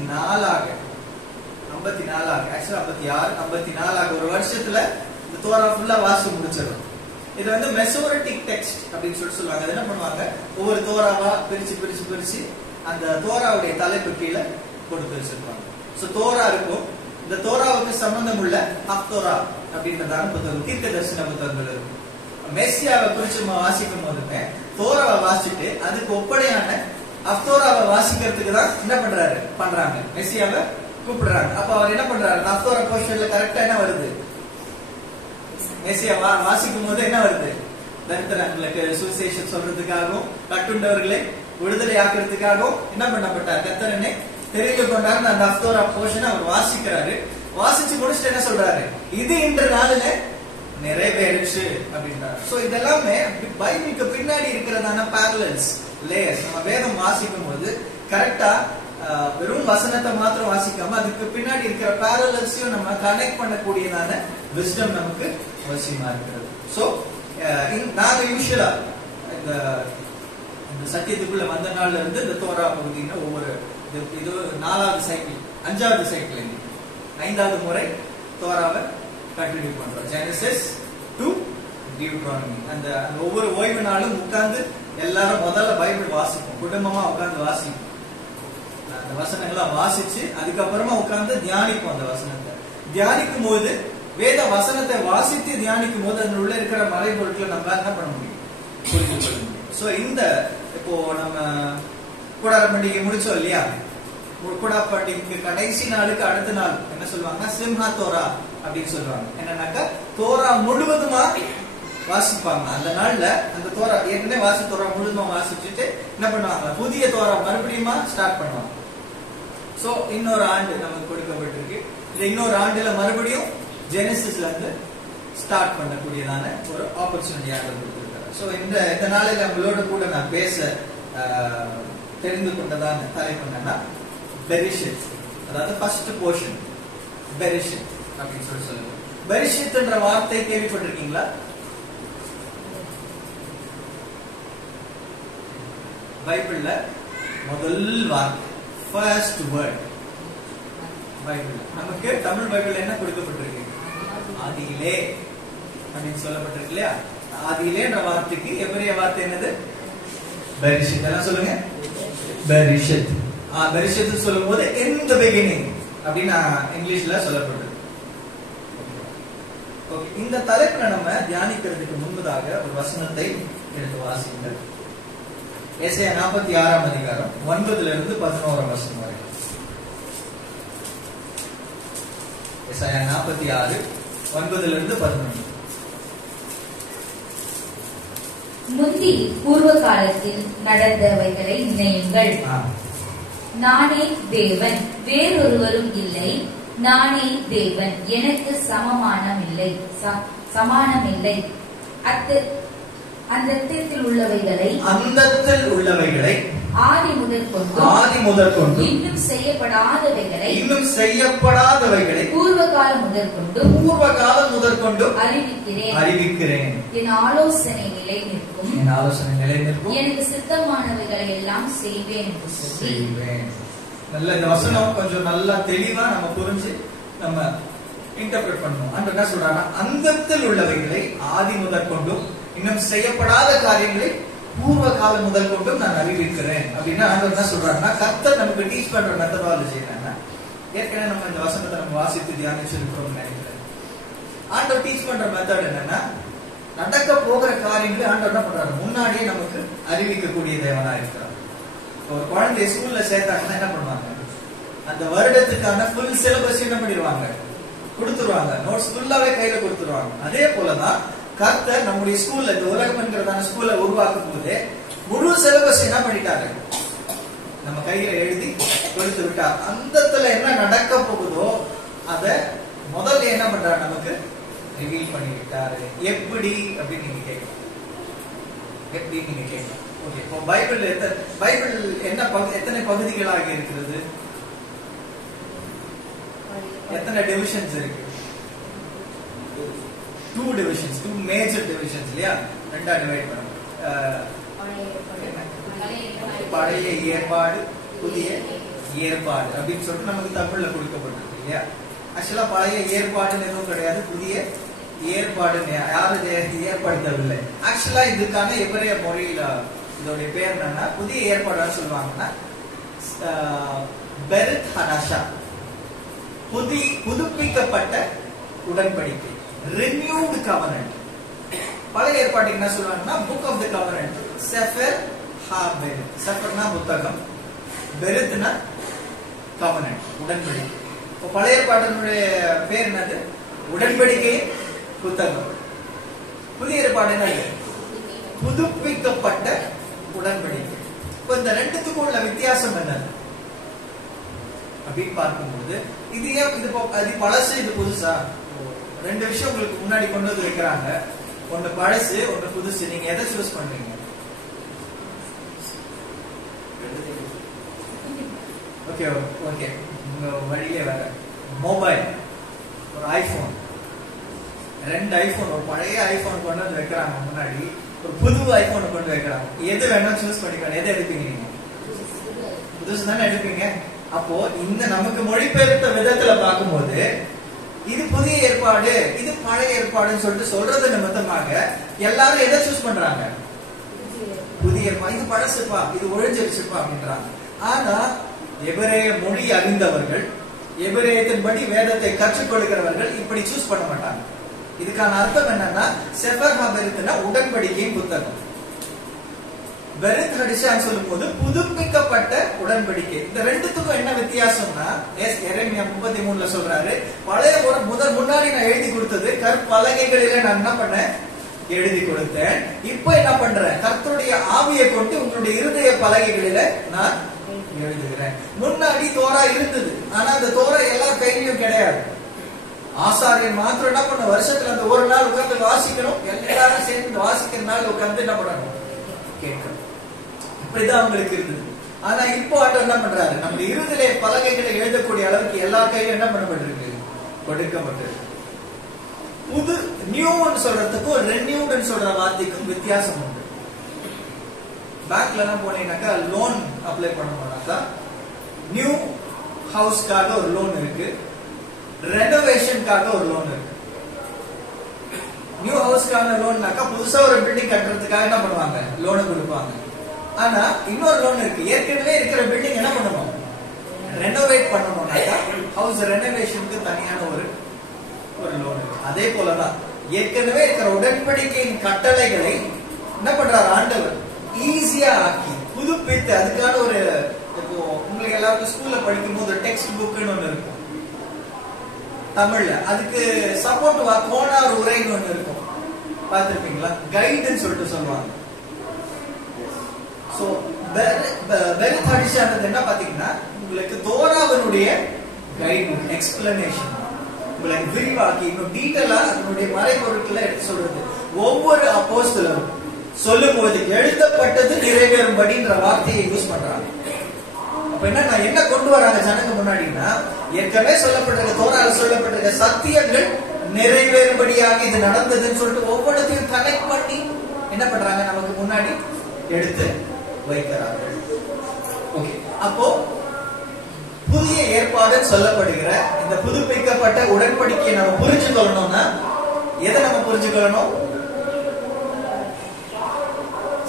ஆக்சுவலா 56 54 ஒரு வருஷத்துல இந்த தோரா ஃபுல்லா வாசி முடிச்சிடும். இது வந்து மெசோரிட்டிக் டெக்ஸ்ட் அப்படின்னு சொல்லுவாங்க. அது என்ன பண்ணுவாங்க, ஒவ்வொரு தோராவா பிரிச்சு அந்த தோராவுடைய தலைப்பு கீழே கொடுத்து வச்சிருப்பாங்க. சோ தோரா இருக்கும். இந்த தோராவுக்கு சம்பந்தம் உள்ள ஹப்தோரா அப்படின்றதான புத்தகம், தீர்க்க தரிசன புத்தகங்கள் இருக்கும். மெஸ்ஸியாவை குறிச்சு வாசிக்கும் போதுமே தோராவை வாசிட்டு அதுக்கு ஒப்படையான ஹப்தோராவை வாசிக்கிறதுக்கு தான் என்ன பண்றாங்க மெஸ்ஸியாவை கூப்பிடுறாங்க. அப்ப அவர் என்ன பண்றாரு, ஹப்தோரா போர்ஷன்ல கரெக்டா என்ன வருது, மெஸ்ஸியா வாசிக்கும் போது என்ன வருது, தரித்திரங்களுக்கு சுவிசேஷம் சொல்றதுக்காகவும் கட்டுண்டவர்களை விடுதலை ஆக்குறதுக்காகவும் என்ன பண்ணப்பட்டார், கர்த்தரனை தெரிந்து கொண்டாரு. அந்த ஹப்தோரா போர்ஷன் அவர் வாசிக்கிறாரு. வாசிச்சு முடிச்சுட்டு என்ன சொல்றாரு, இது இன்ற நாளில நிறைவேறுச்சு அப்படின்றாரு. சோ இதெல்லாமே பைபிளுக்கு பின்னாடி இருக்கிறதான பேரலல்ஸ் லேயர்ஸ். நம்ம வேதம் வாசிக்கும் போது கரெக்டா வெறும் வசனத்தை மாத்திரம் வாசிக்காம அதுக்கு பின்னாடி இருக்கிற பேரலல்ஸையும் நம்ம கனெக்ட் பண்ணக்கூடியதான விஸ்டம் நமக்கு அவசியமா இருக்கிறது. சோ நாங்க யூசுவலா இந்த சத்தியத்துக்குள்ள வந்த நாள்ல இருந்து இந்த தோரா பகுதியில ஒவ்வொரு இது 4வது சைக்கிள் 5வது சைக்கிள் 5வது முறை தோராவை கண்டினியூ பண்றோம். Genesis to Deuteronomy. அந்த ஒவ்வொரு ஓய்வு நாளும் உட்கார்ந்து எல்லாரும் முதல்ல பைபிள் வாசிப்போம், குடும்பமா உட்கார்ந்து வாசிப்போம். அந்த வசனங்களை வாசிச்சு அதுக்கப்புறமா உட்கார்ந்து தியானிப்போம். அந்த வசனத்தை தியானிக்கும் போது, வேத வசனத்தை வாசித்து தியானிக்கும் போது அதில் உள்ள இருக்கிற மறைபொருட்களை நம்ம என்ன பண்ண முடியும், புரிந்து கொள்ள முடியும். சோ இந்த இப்போ நம்ம கூடார பண்டிகை முடிச்சோம் இல்லையா, கூடா பண்டிகைக்கு கடைசி நாளுக்கு அடுத்த நாள் என்ன சொல்லுவாங்கன்னா சிம்ஹா தோரா அப்படின்னு சொல்லுவாங்க. என்னன்னாக்கா தோரா முழுவதுமா வாசிப்பாங்க. அந்த நாள்ல அந்த தோரா ஏற்கனவே தோரா முழுதுமா வாசிச்சுட்டு என்ன பண்ணுவாங்க, புதிய தோரா மறுபடியுமா ஸ்டார்ட் பண்ணுவாங்க. சோ இன்னொரு ஆண்டு நமக்கு கொடுக்கப்பட்டிருக்கு. இந்த இன்னொரு ஆண்டுல மறுபடியும் ஜெனசிஸ்ல இருந்து ஸ்டார்ட் பண்ணக்கூடியதான ஒரு ஆப்பர்ச்சுனிட்டியாக கொடுத்திருக்காரு. சோ இந்த நாளில் நம்மளோட கூட நான் பேச தெரிந்து கொண்டதான தலைப்பு என்னன்னா பெரிஷித், அதாவது ஃபர்ஸ்ட் போர்ஷன் பெரிஷித் அப்படின்னு சொல்லுவோம். பெரிஷித் என்ற வார்த்தை கேள்விப்பட்டிருக்கீங்களா? பைபிள்ல முதல் வார்த்தை, ஃபர்ஸ்ட் வேர்ட். பைபிள் நமக்கு தமிழ் பைபிள் என்ன கொடுக்கப்பட்டிருக்கு? ஆதியிலே அப்படின்னு சொல்லப்பட்டிருக்கு இல்லையா? ஆதியிலே என்ற வார்த்தைக்கு எபிரேய வார்த்தை என்னது? பெரிஷித். எல்லாம் சொல்லுங்க, பெரிஷித். பெரிஷித் சொல்லும் போது in the beginning அப்படின்னு இங்கிலீஷ்ல சொல்லப்பட்டது. ஓகே, இந்த தலைப்புல நம்ம தியானிக்கிறதுக்கு முன்பதாக ஒரு வசனத்தை எடுத்து வாசிங்கள். ஏசாயா 46ஆம் அதிகாரம் 9 இருந்து 11 வசனம் வரை. ஏசாயா 46 9 இருந்து 11. முந்தி பூர்வ காலத்தில் நடந்தவைகளை நினையுங்கள். நானே தேவன், வேறொருவரும் இல்லை. நானே தேவன், எனக்கு சமானமில்லை. அந்தத்தில் உள்ளவைகளை ஆதி முதற் கொண்டு இன்னும் செய்யப்படாதவைகளை பூர்வ காலம் முதற்கொண்டு அறிவிக்கிறேன். என் ஆலோசனை நிலை நிற்கும். எனக்கு சித்தமானவைகளை எல்லாம் செய்வேன் என்று சொல்லுவேன். நல்ல இந்த வசனம் கொஞ்சம் நல்லா தெளிவா நம்ம புரிஞ்சு நம்ம இன்டர்பிரட் பண்ணணும். அன்று என்ன சொல்றாங்க? அந்தத்தில் உள்ளவைகளை ஆதி முதற் கொண்டும் இன்னும் செய்யப்படாத காரியங்களை பூர்வ காலம் முதல் கொண்டும் நான் அறிவிக்கிறேன் அப்படின்னா ஆண்டவர் என்ன சொல்றாருன்னா, கர்த்தர் நமக்கு டீச் பண்ற மெத்தடாலஜி என்னன்னா, ஏற்கனவே நம்ம இந்த வசனத்தை நம்ம வாசித்து தியானிச்சிருக்கிறோம் நினைக்கிறேன். ஆண்டவர் டீச் பண்ற மெத்தட் என்னன்னா, நடக்க போகிற காரியங்களை ஆண்டவர் என்ன பண்றாரு? முன்னாடியே நமக்கு அறிவிக்கக்கூடிய தேவனா இருக்கிறார். ஒரு குழந்தைய ஸ்கூல்ல சேர்த்தாங்கன்னா என்ன பண்ணுவாங்க? அந்த வருடத்துக்கான ஃபுல் சிலபஸ் என்ன பண்ணிடுவாங்க? கொடுத்துருவாங்க. நோட்ஸ் ஃபுல்லாவே கையில கொடுத்துருவாங்க. அதே போலதான் கர்த்தர் நம்முடைய ஸ்கூல்ல, இந்த உலகம் என்கிறதான ஸ்கூல்ல உருவாக்கும் போது முழு சிலபஸ் என்ன பண்ணிட்டாரு? நம்ம கையில எழுதி கொடுத்து விட்டார். அந்தத்துல என்ன நடக்க போகுதோ அத முதல்ல என்ன பண்றாரு? நமக்கு ரிவீல் பண்ணி விட்டாரு. எப்படி அப்படின்னு நீங்க கேட்கலாம். எப்படி நீங்க கேட்கலாம். ஓகே, இப்போ பைபிள் என்ன எத்தனை பகுதிகளாக இருக்கிறது? எத்தனை டிவிஷன்ஸ் இருக்கு? 2 divisions, 2 major divisions இல்லையா? ரெண்டா டிவைட் பண்ணணும். பழைய ஏற்பாடு, புதிய ஏற்பாடு அப்படின்னு சொல்லிட்டு நமக்கு தமிழ்ல கொடுக்கப்பட்டிருக்கு இல்லையா? ஆக்சுவலா பழைய ஏற்பாடுன்னு எதுவும் கிடையாது, புதிய ஏற்பாடுன்னு யாரும் ஏற்படுத்தவில்லை. ஆக்சுவலா இதுக்கான எபிரேய மொழியில இதோடைய பேர் என்னன்னா, புதிய ஏற்பாடுன்னு சொல்லுவாங்கன்னா பெரித் ஹடாஷா, புதுப்பிக்கப்பட்ட உடன்படிக்கை, renewed covenant. பழைய ஏற்பாட்டுக்கு என்ன சொல்றாங்கன்னா book of the covenant, sefer ha-berit. செஃபர்னா புத்தகம், பெரித்னா covenant, உடன்படிக்கை. இப்போ பழைய ஏற்பாட்டினுடைய பேர் என்னது? உடன்படிக்கை புத்தகம். புதிய ஏற்பாடு என்னது? புதுப்பிக்கப்பட்ட உடன்படிக்கை. இப்போ இந்த ரெண்டுத்துக்கும் உள்ள வித்தியாசம் என்னது அப்படின்னு பார்க்கும்போது, இது பழசு, இது புதுசா? ரெண்டு விஷயம் உங்களுக்கு முன்னாடி கொண்டு வந்து வைக்கிறாங்க. ஒன்னு பழசு, ஒன்னு புதுசு. நீங்க எதை சூஸ் பண்றீங்க? ஓகே ஓகே, உங்க வழியிலே வேற மொபைல், ஒரு ஐபோன், 2 ஐபோன், ஒரு பழைய ஐபோன் கொண்டு வந்து வைக்கிறாங்க முன்னாடி, ஒரு புது ஐபோன் கொண்டு வைக்கிறாங்க. எது வேணா சூஸ் பண்ணிக்கலாம். எதை எடுப்பீங்க நீங்க? புதுசு தானே எடுப்பீங்க. அப்போ இந்த நமக்கு மொழிபெயர்த்த விதத்துல பார்க்கும்போது இது புதிய ஏற்பாடு, இது பழைய ஏற்பாடுன்னு சொல்லிட்டு சொல்றது நிமித்தமாக எல்லாரும் எதை சூஸ் பண்றாங்க? புதிய ஏற்பாடு. இது பழசுப்பா, இது ஒழிஞ்சிருச்சுப்பா அப்படின்றாங்க. ஆனா எபிரேய மொழி அறிந்தவர்கள், எபிரேயத்தின்படி வேதத்தை கற்றுக் கொடுக்கிறவர்கள் இப்படி சூஸ் பண்ண மாட்டாங்க. இதுக்கான அர்த்தம் என்னன்னா, செஃபர் ஹா-பெரித்னா உடன்படிக்கையின் புத்தகம், பெரித் ஹடிஷான்னு சொல்லும் போது புதுப்பிக்கப்பட்ட உடன்படிக்கை. இந்த ரெண்டுத்துக்கும் என்ன வித்தியாசம்னா, எரேமியா 33ல சொல்றாரு, பழைய முன்னாடி நான் எழுதி கொடுத்தது கற்பலகைகளில நான் என்ன பண்ணேன்? எழுதி கொடுத்தேன். இப்ப என்ன பண்றேன்? கர்த்தருடைய ஆவியை கொண்டு உங்களுடைய இருதய பலகைகளில நான் எழுதுகிறேன். முன்னாடி தோரா இருந்தது, ஆனா அந்த தோரா எல்லார் கையிலும் கிடையாது. ஆசாரியன் மாத்திரம் என்ன பண்ண, வருஷத்துல அந்த ஒரு நாள் உட்கார்ந்து வாசிக்கணும். எல்லாரும் சேர்ந்து வாசிக்கிற நாள் உட்கார்ந்து என்ன பண்ணணும்? கேட்கணும். இப்படிதான் அவங்களுக்கு இருந்தது. ஆனா இப்போ ஆண்டவர் என்ன பண்றாரு? நம்ம இருதய பலகைகளை எழுதக்கூடிய அளவுக்கு எல்லா கையிலும் என்ன பண்ணப்பட்டிருக்கு? கொடுக்கப்பட்டிருக்கு. புது நியூன்னு சொல்றதுக்கும் ரெனியூட்னு சொல்ற வார்த்தைக்கும் வித்தியாசம் உண்டு. பேங்க்ல எல்லாம் போனீங்கன்னாக்கா லோன் அப்ளை பண்ணணும்னாக்கா நியூ ஹவுஸ்க்காக ஒரு லோன் இருக்கு, ரெனோவேஷனுக்காக ஒரு லோன் இருக்கு. நியூ ஹவுஸ்க்கான லோன்னாக்கா புதுசா ஒரு பில்டிங் கட்டுறதுக்காக என்ன பண்ணுவாங்க, லோனை கொடுப்பாங்க. ஆனா இன்னொரு லோன் இருக்கு, ஏற்கனவே இருக்கிற பில்டிங் என்ன பண்ணணும், ரெனோவேட் பண்ணணும்னாக்கா ஹவுஸ் ரெனோவேஷனுக்கு தனியான ஒரு லோன் இருக்கு. அதே போலதான் ஏற்கனவே இருக்கிற உடன்படிக்கையின் கட்டளைகளை என்ன பண்றாரு ஆண்டவர் ஈஸியா ஆக்கி புதுப்பித்து, அதுக்கான ஒரு இப்போ உங்களுக்கு எல்லாருக்கும் ஸ்கூல்ல படிக்கும் போது டெக்ஸ்ட் புக்னு ஒண்ணு இருக்கும் தமிழ்ல, அதுக்கு சப்போர்ட் கோனார் உரைன்னு ஒண்ணு இருக்கும், பார்த்திருப்பீங்களா? கைடுன்னு சொல்லிட்டு சொல்லுவாங்க. சோ பெரித் ஹடிஷானது என்ன பாத்தீங்கன்னா உங்களுக்கு தோராவினுடைய கைடு எக்ஸ்பிளனேஷன் உங்களுக்கு விரிவாக்கி இன்னும் டீட்டெயிலா அதனுடைய மறைபொருட்களை எடுத்து சொல்றது. ஒவ்வொரு அப்போஸ்தலரும் சொல்லும் போது எழுதப்பட்டது நிறைவேறும்படின்ற வார்த்தையை யூஸ் பண்றாங்க. அப்ப என்ன கொண்டு வராங்க ஜனங்க முன்னாடினா, ஏற்கனவே சொல்லப்பட்டிருக்க தோரால சொல்லப்பட்டிருக்க சத்தியங்கள் நிறைவேறும்படியாக இது நடந்ததுன்னு சொல்லிட்டு ஒவ்வொன்றையும் கனெக்ட் பண்ணி என்ன பண்றாங்க நமக்கு முன்னாடி எடுத்து வைக்கிறார்கள். ஓகே, அப்போ புதிய ஏற்பாடு சொல்லப்படுகிற இந்த புதுப்பிக்கப்பட்ட உடன்படிக்கையை நம்ம புரிஞ்சுக்கொள்ளணும்னா எதை நம்ம புரிஞ்சுக்கொள்ளணும்?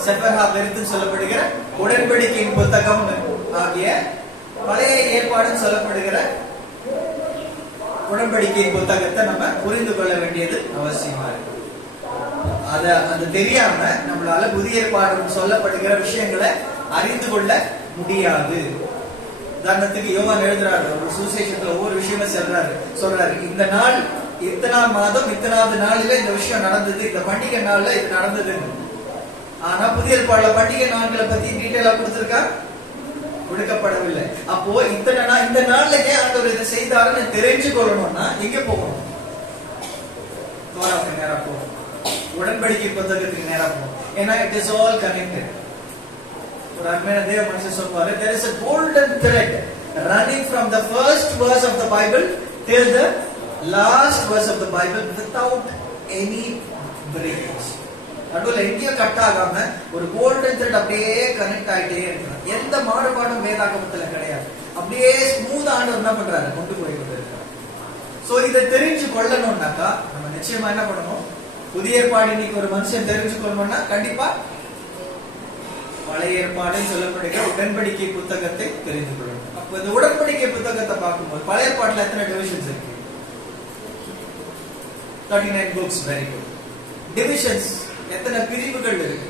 செப்பரா பெரித்து சொல்லப்படுகிற உடன்படிக்கையின் புத்தகம் ஆகிய பழைய ஏற்பாடுன்னு சொல்லப்படுகிற உடன்படிக்கையின் புத்தகத்தை நம்ம புரிந்து கொள்ள வேண்டியது அவசியமா இருக்கு. அது தெரியாம நம்மளால புதிய ஏற்பாடு சொல்லப்படுகிற விஷயங்களை அறிந்து கொள்ள முடியாது. உதாரணத்துக்கு யோவான் எழுதுறாரு, ஒரு சுவிசேஷத்துல ஒவ்வொரு விஷயமா சொல்றாரு இந்த நாள் இத்தனாம் மாதம் இத்தனாவது நாளில இந்த விஷயம் நடந்தது, இந்த பண்டிகை நாள்ல இது நடந்தது. ஆனா புதிய ஏற்பாடுல பண்டிகை நாட்களை பத்தி டீட்டெயிலா கொடுக்கப்படவில்லை. அப்போ இந்த நாள்ல ஏன் ஆண்டவர் இதை செய்தாருன்னு தெரிஞ்சு கொள்ளணும்னா எங்க போகணும்? தோராவுக்கு நேரா போகணும், உடன்படிக்கை புத்தகத்துக்கு நேரா போகணும். ஏன்னா இட் இஸ் ஆல் கனெக்டட். ஒரு அருமையான தேவ மனுஷன் சொல்வாரு, there is a golden thread running from the first verse of the Bible till the last verse of the Bible without any breakage. நடுவுல எங்கேயும் கட் ஆகாம ஒரு கோல்டன் த்ரெட் அப்படியே கனெக்ட் ஆயிட்டே இருக்கிறார். எந்த மாறுபாடும் வேதாகமத்துல கிடையாது. அப்படியே ஸ்மூத் ஆண்டவர் என்ன பண்றாரு, கொண்டு போய் கொண்டிருக்கிறார். சோ இதை தெரிஞ்சு கொள்ளணும்னாக்கா நம்ம நிச்சயமா என்ன பண்ணணும்? புதிய ஏற்பாடு இன்னைக்கு ஒரு மனுஷன் தெரிஞ்சு கொள்ளணும்னா கண்டிப்பா பழைய ஏற்பாடுன்னு சொல்லப்படுகிற உடன்படிக்கை புத்தகத்தை தெரிந்து கொள்ளணும். அப்ப இந்த உடன்படிக்கை புத்தகத்தை பார்க்கும்போது பழைய ஏற்பாட்டுல எத்தனை டிவிஷன்ஸ் இருக்கு? 39 books. Very good. டிவிஷன்ஸ் எத்தனை பிரிவுகள் இருக்கு?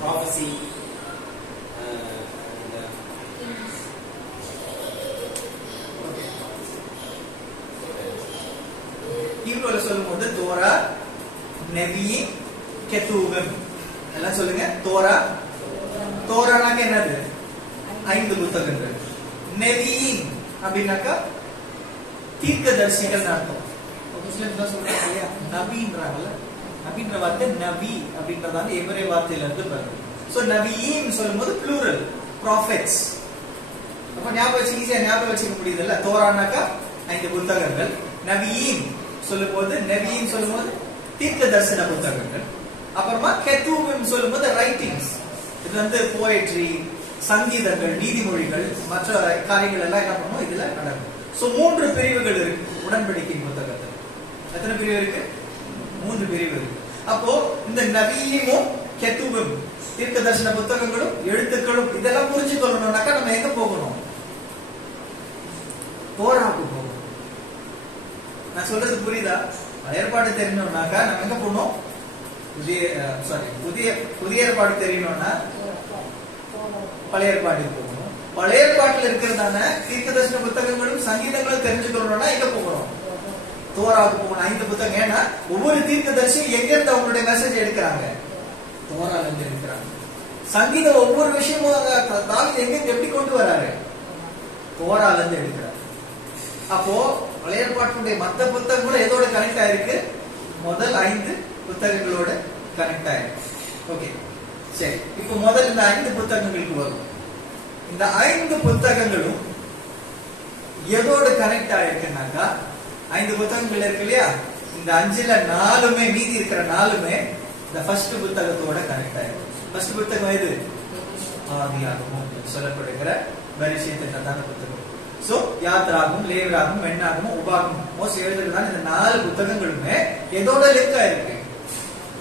prophecy, ஹீப்ரூல சொல்லும்போது தோரா, நெவி, கெத்தூவம் எல்லாம் சொல்லுங்க. தோரானாக்க என்னது? 5 புத்தகங்கள். நெவியின் அப்படின்னாக்கா தீர்க்கதரிசிகள் அர்த்தம். நபின்றாங்கல்ல, நபின்ற வார்த்தை நபி அப்படின்றதால எபிரேய வார்த்தையில இருந்து வருது. சோ நபியின் சொல்லும்போது ப்ளூரல், ப்ராஃபெட்ஸ். அப்ப ஈஸியா ஞாபகம் வச்சுக்க முடியுதுல்ல. தோரானாக்கா 5 புத்தகங்கள். நபியின் சொல்லும்போது தீர்க்க தரிசன புத்தகங்கள். அப்புறமா கெத்தூபிம் சொல்லும்போது ரைட்டிங்ஸ். இது வந்து போயட்ரி, சங்கீதங்கள், நீதிமொழிகள், மற்ற காரியங்கள் எல்லாம் என்ன பண்ணுவோம் இதுல நடக்கும். சோ 3 பிரிவுகள் இருக்கு உடன்படிக்கை புத்தகத்தில். எத்தனை பிரிவு இருக்கு? 3 பிரிவு இருக்கு. அப்போ இந்த நபியும் கெத்தூபிம் தீர்க்க தரிசன புத்தகங்களும் எழுத்துக்களும் இதெல்லாம் புரிஞ்சு கொள்ளணும்னாக்கா நம்ம எங்க போகணும்? தோராவுக்கு போகணும். நான் சொல்றது புரியுதா? ஏற்பாடு தெரியணும்னாக்கா நம்ம எங்க போகணும்? புதிய ஏற்பாடு தெரியணும்னா பழைய ஏற்பாட்டுக்கு போகணும். பழைய ஏற்பாட்டில் இருக்கிறதான தீர்க்கதரிசன புத்தகங்களும் சங்கீதங்களும் தெரிஞ்சுக்கணும்னா எங்க போகணும்? தோராவுக்கு போகணும். 5 புத்தகம். ஏன்னா ஒவ்வொரு தீர்க்கதரிசியும் எங்க இருந்து அவங்களுடைய மெசேஜ் எடுக்கிறாங்க? தோரால இருந்து எடுக்கிறாங்க. சங்கீதம் ஒவ்வொரு விஷயமும் தாவீது எங்க எப்படி கொண்டு வராரு? தோரால இருந்து எடுக்கிறாரு. அப்போ பழைய ஏற்பாட்டுடைய மற்ற புத்தகங்களும் எதோட கனெக்ட் ஆயிருக்கு? முதல் 5 புத்தகங்களோட கனெக்ட் ஆயிருக்கு. ஓகே, சரி. இப்போ முதல் இந்த 5 புத்தகங்களுக்கு வரும். இந்த 5 புத்தகங்களும் எதோட கனெக்ட் ஆயிருக்குனாக்கா 5 புத்தகங்கள் இருக்கு இல்லையா, இந்த 5ல 4மே மீதி இருக்கிற 4மே இந்த ஃபர்ஸ்ட் புத்தகத்தோட கனெக்ட் ஆயிருக்கு. ஃபர்ஸ்ட் புத்தகம் எது? ஆதியாகமம் சொல்லப்படுகிற பரிசுத்த பிரதான புத்தகம். சோ யாத்ராகமம், லேவியராகமம், எண்ணாகமம், உபாகமம், மோசே எழுதுறதான இந்த 4 புத்தகங்களுமே எதோட லிங்க் ஆயிருக்கு?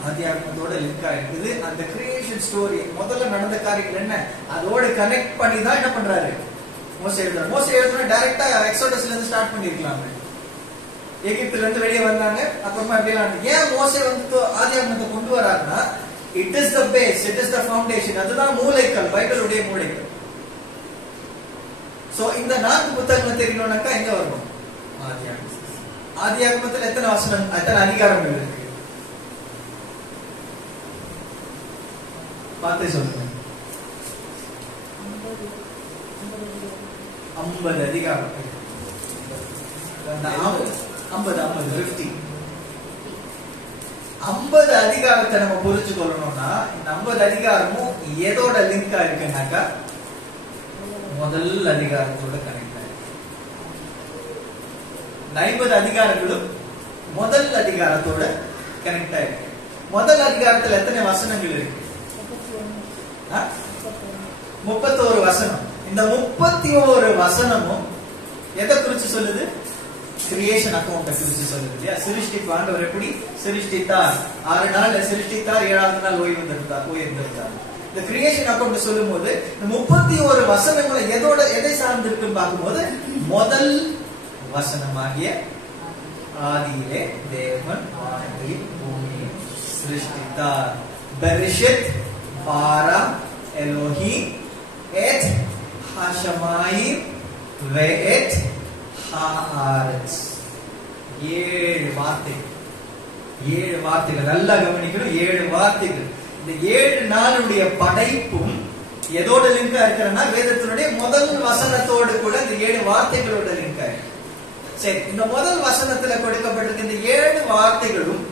ஆதியாகமத்தோட லிங்க் ஆயிருக்குது. அந்த கிரியேஷன் ஸ்டோரி முதல்ல நடந்த காரியங்கள் என்ன அதோட கனெக்ட் பண்ணி தான் என்ன பண்றாரு மோசே எழுதுறாரு. மோசே எழுதுனா டைரக்டா எக்ஸோடஸ்ல இருந்து ஸ்டார்ட் பண்ணிருக்கலாம். எகிப்துல இருந்து வெளியே வந்தாங்க, அப்புறமா எப்படிலாம் ஏன் மோசே வந்து ஆதியாகமத்தை கொண்டு வராருன்னா it is the base, it is the foundation. அதுதான் மூளைக்கல், பைபிளுடைய மூளைக்கல். சோ இந்த 4 புத்தகங்கள் தெரியணும்னாக்கா எங்க வரணும்? ஆதியாகமம். ஆதியாகமத்துல எத்தனை வசனம், எத்தனை அதிகாரங்கள் இருக்கு பார்த்து சொல்லுங்க. 50 அதிகாரம். 50 அதிகாரத்தை நம்ம புரிஞ்சு கொள்ளணும்னா இந்த 50 அதிகாரமும் எதோட லிங்க் ஆயிருக்குனாக்கா முதல் அதிகாரத்தோட கனெக்ட் ஆயிருக்கு. 50 அதிகாரங்களும் முதல் அதிகாரத்தோட கனெக்ட் ஆயிருக்கு. முதல் அதிகாரத்துல எத்தனை வசனங்கள் இருக்கு? 31 வசனம். இந்த 31 வசனமும் எதை குறிச்சு சொல்லுது? கிரியேஷன் அக்கவுண்ட் குறிச்சு சொல்லுது இல்லையா? சிருஷ்டிப்பு, ஆண்டவர் எப்படி சிருஷ்டித்தார், 6 நாள்ல சிருஷ்டித்தார், 7ஆவது நாள் ஓய்ந்திருந்தார். இந்த கிரியேஷன் அக்கவுண்ட் சொல்லும் போது இந்த 31 வசனங்களை எதை சார்ந்து இருக்குன்னு பார்க்கும்போது முதல் வசனமாகிய ஆதியிலே தேவன் வானத்தையும் பூமியையும் சிருஷ்டித்தார். பெரிஷித் பாரா எலோஹிம் எட் ஹஷமாயிம் வெஎட் ஹாஆரஸ். 7 வார்த்தைகள். 7 வார்த்தைகள் நல்லா கவனிக்கணும். 7 வார்த்தைகள். இந்த 7 நாளுடைய படைப்பும் எதோட லிங்கா இருக்கிறன்னா வேதத்தினுடைய முதல் வசனத்தோடு கூட இந்த 7 வார்த்தைகளோட லிங்கா இருக்கு. சரி, இந்த முதல் வசனத்துல கொடுக்கப்பட்டிருக்க இந்த 7 வார்த்தைகளும்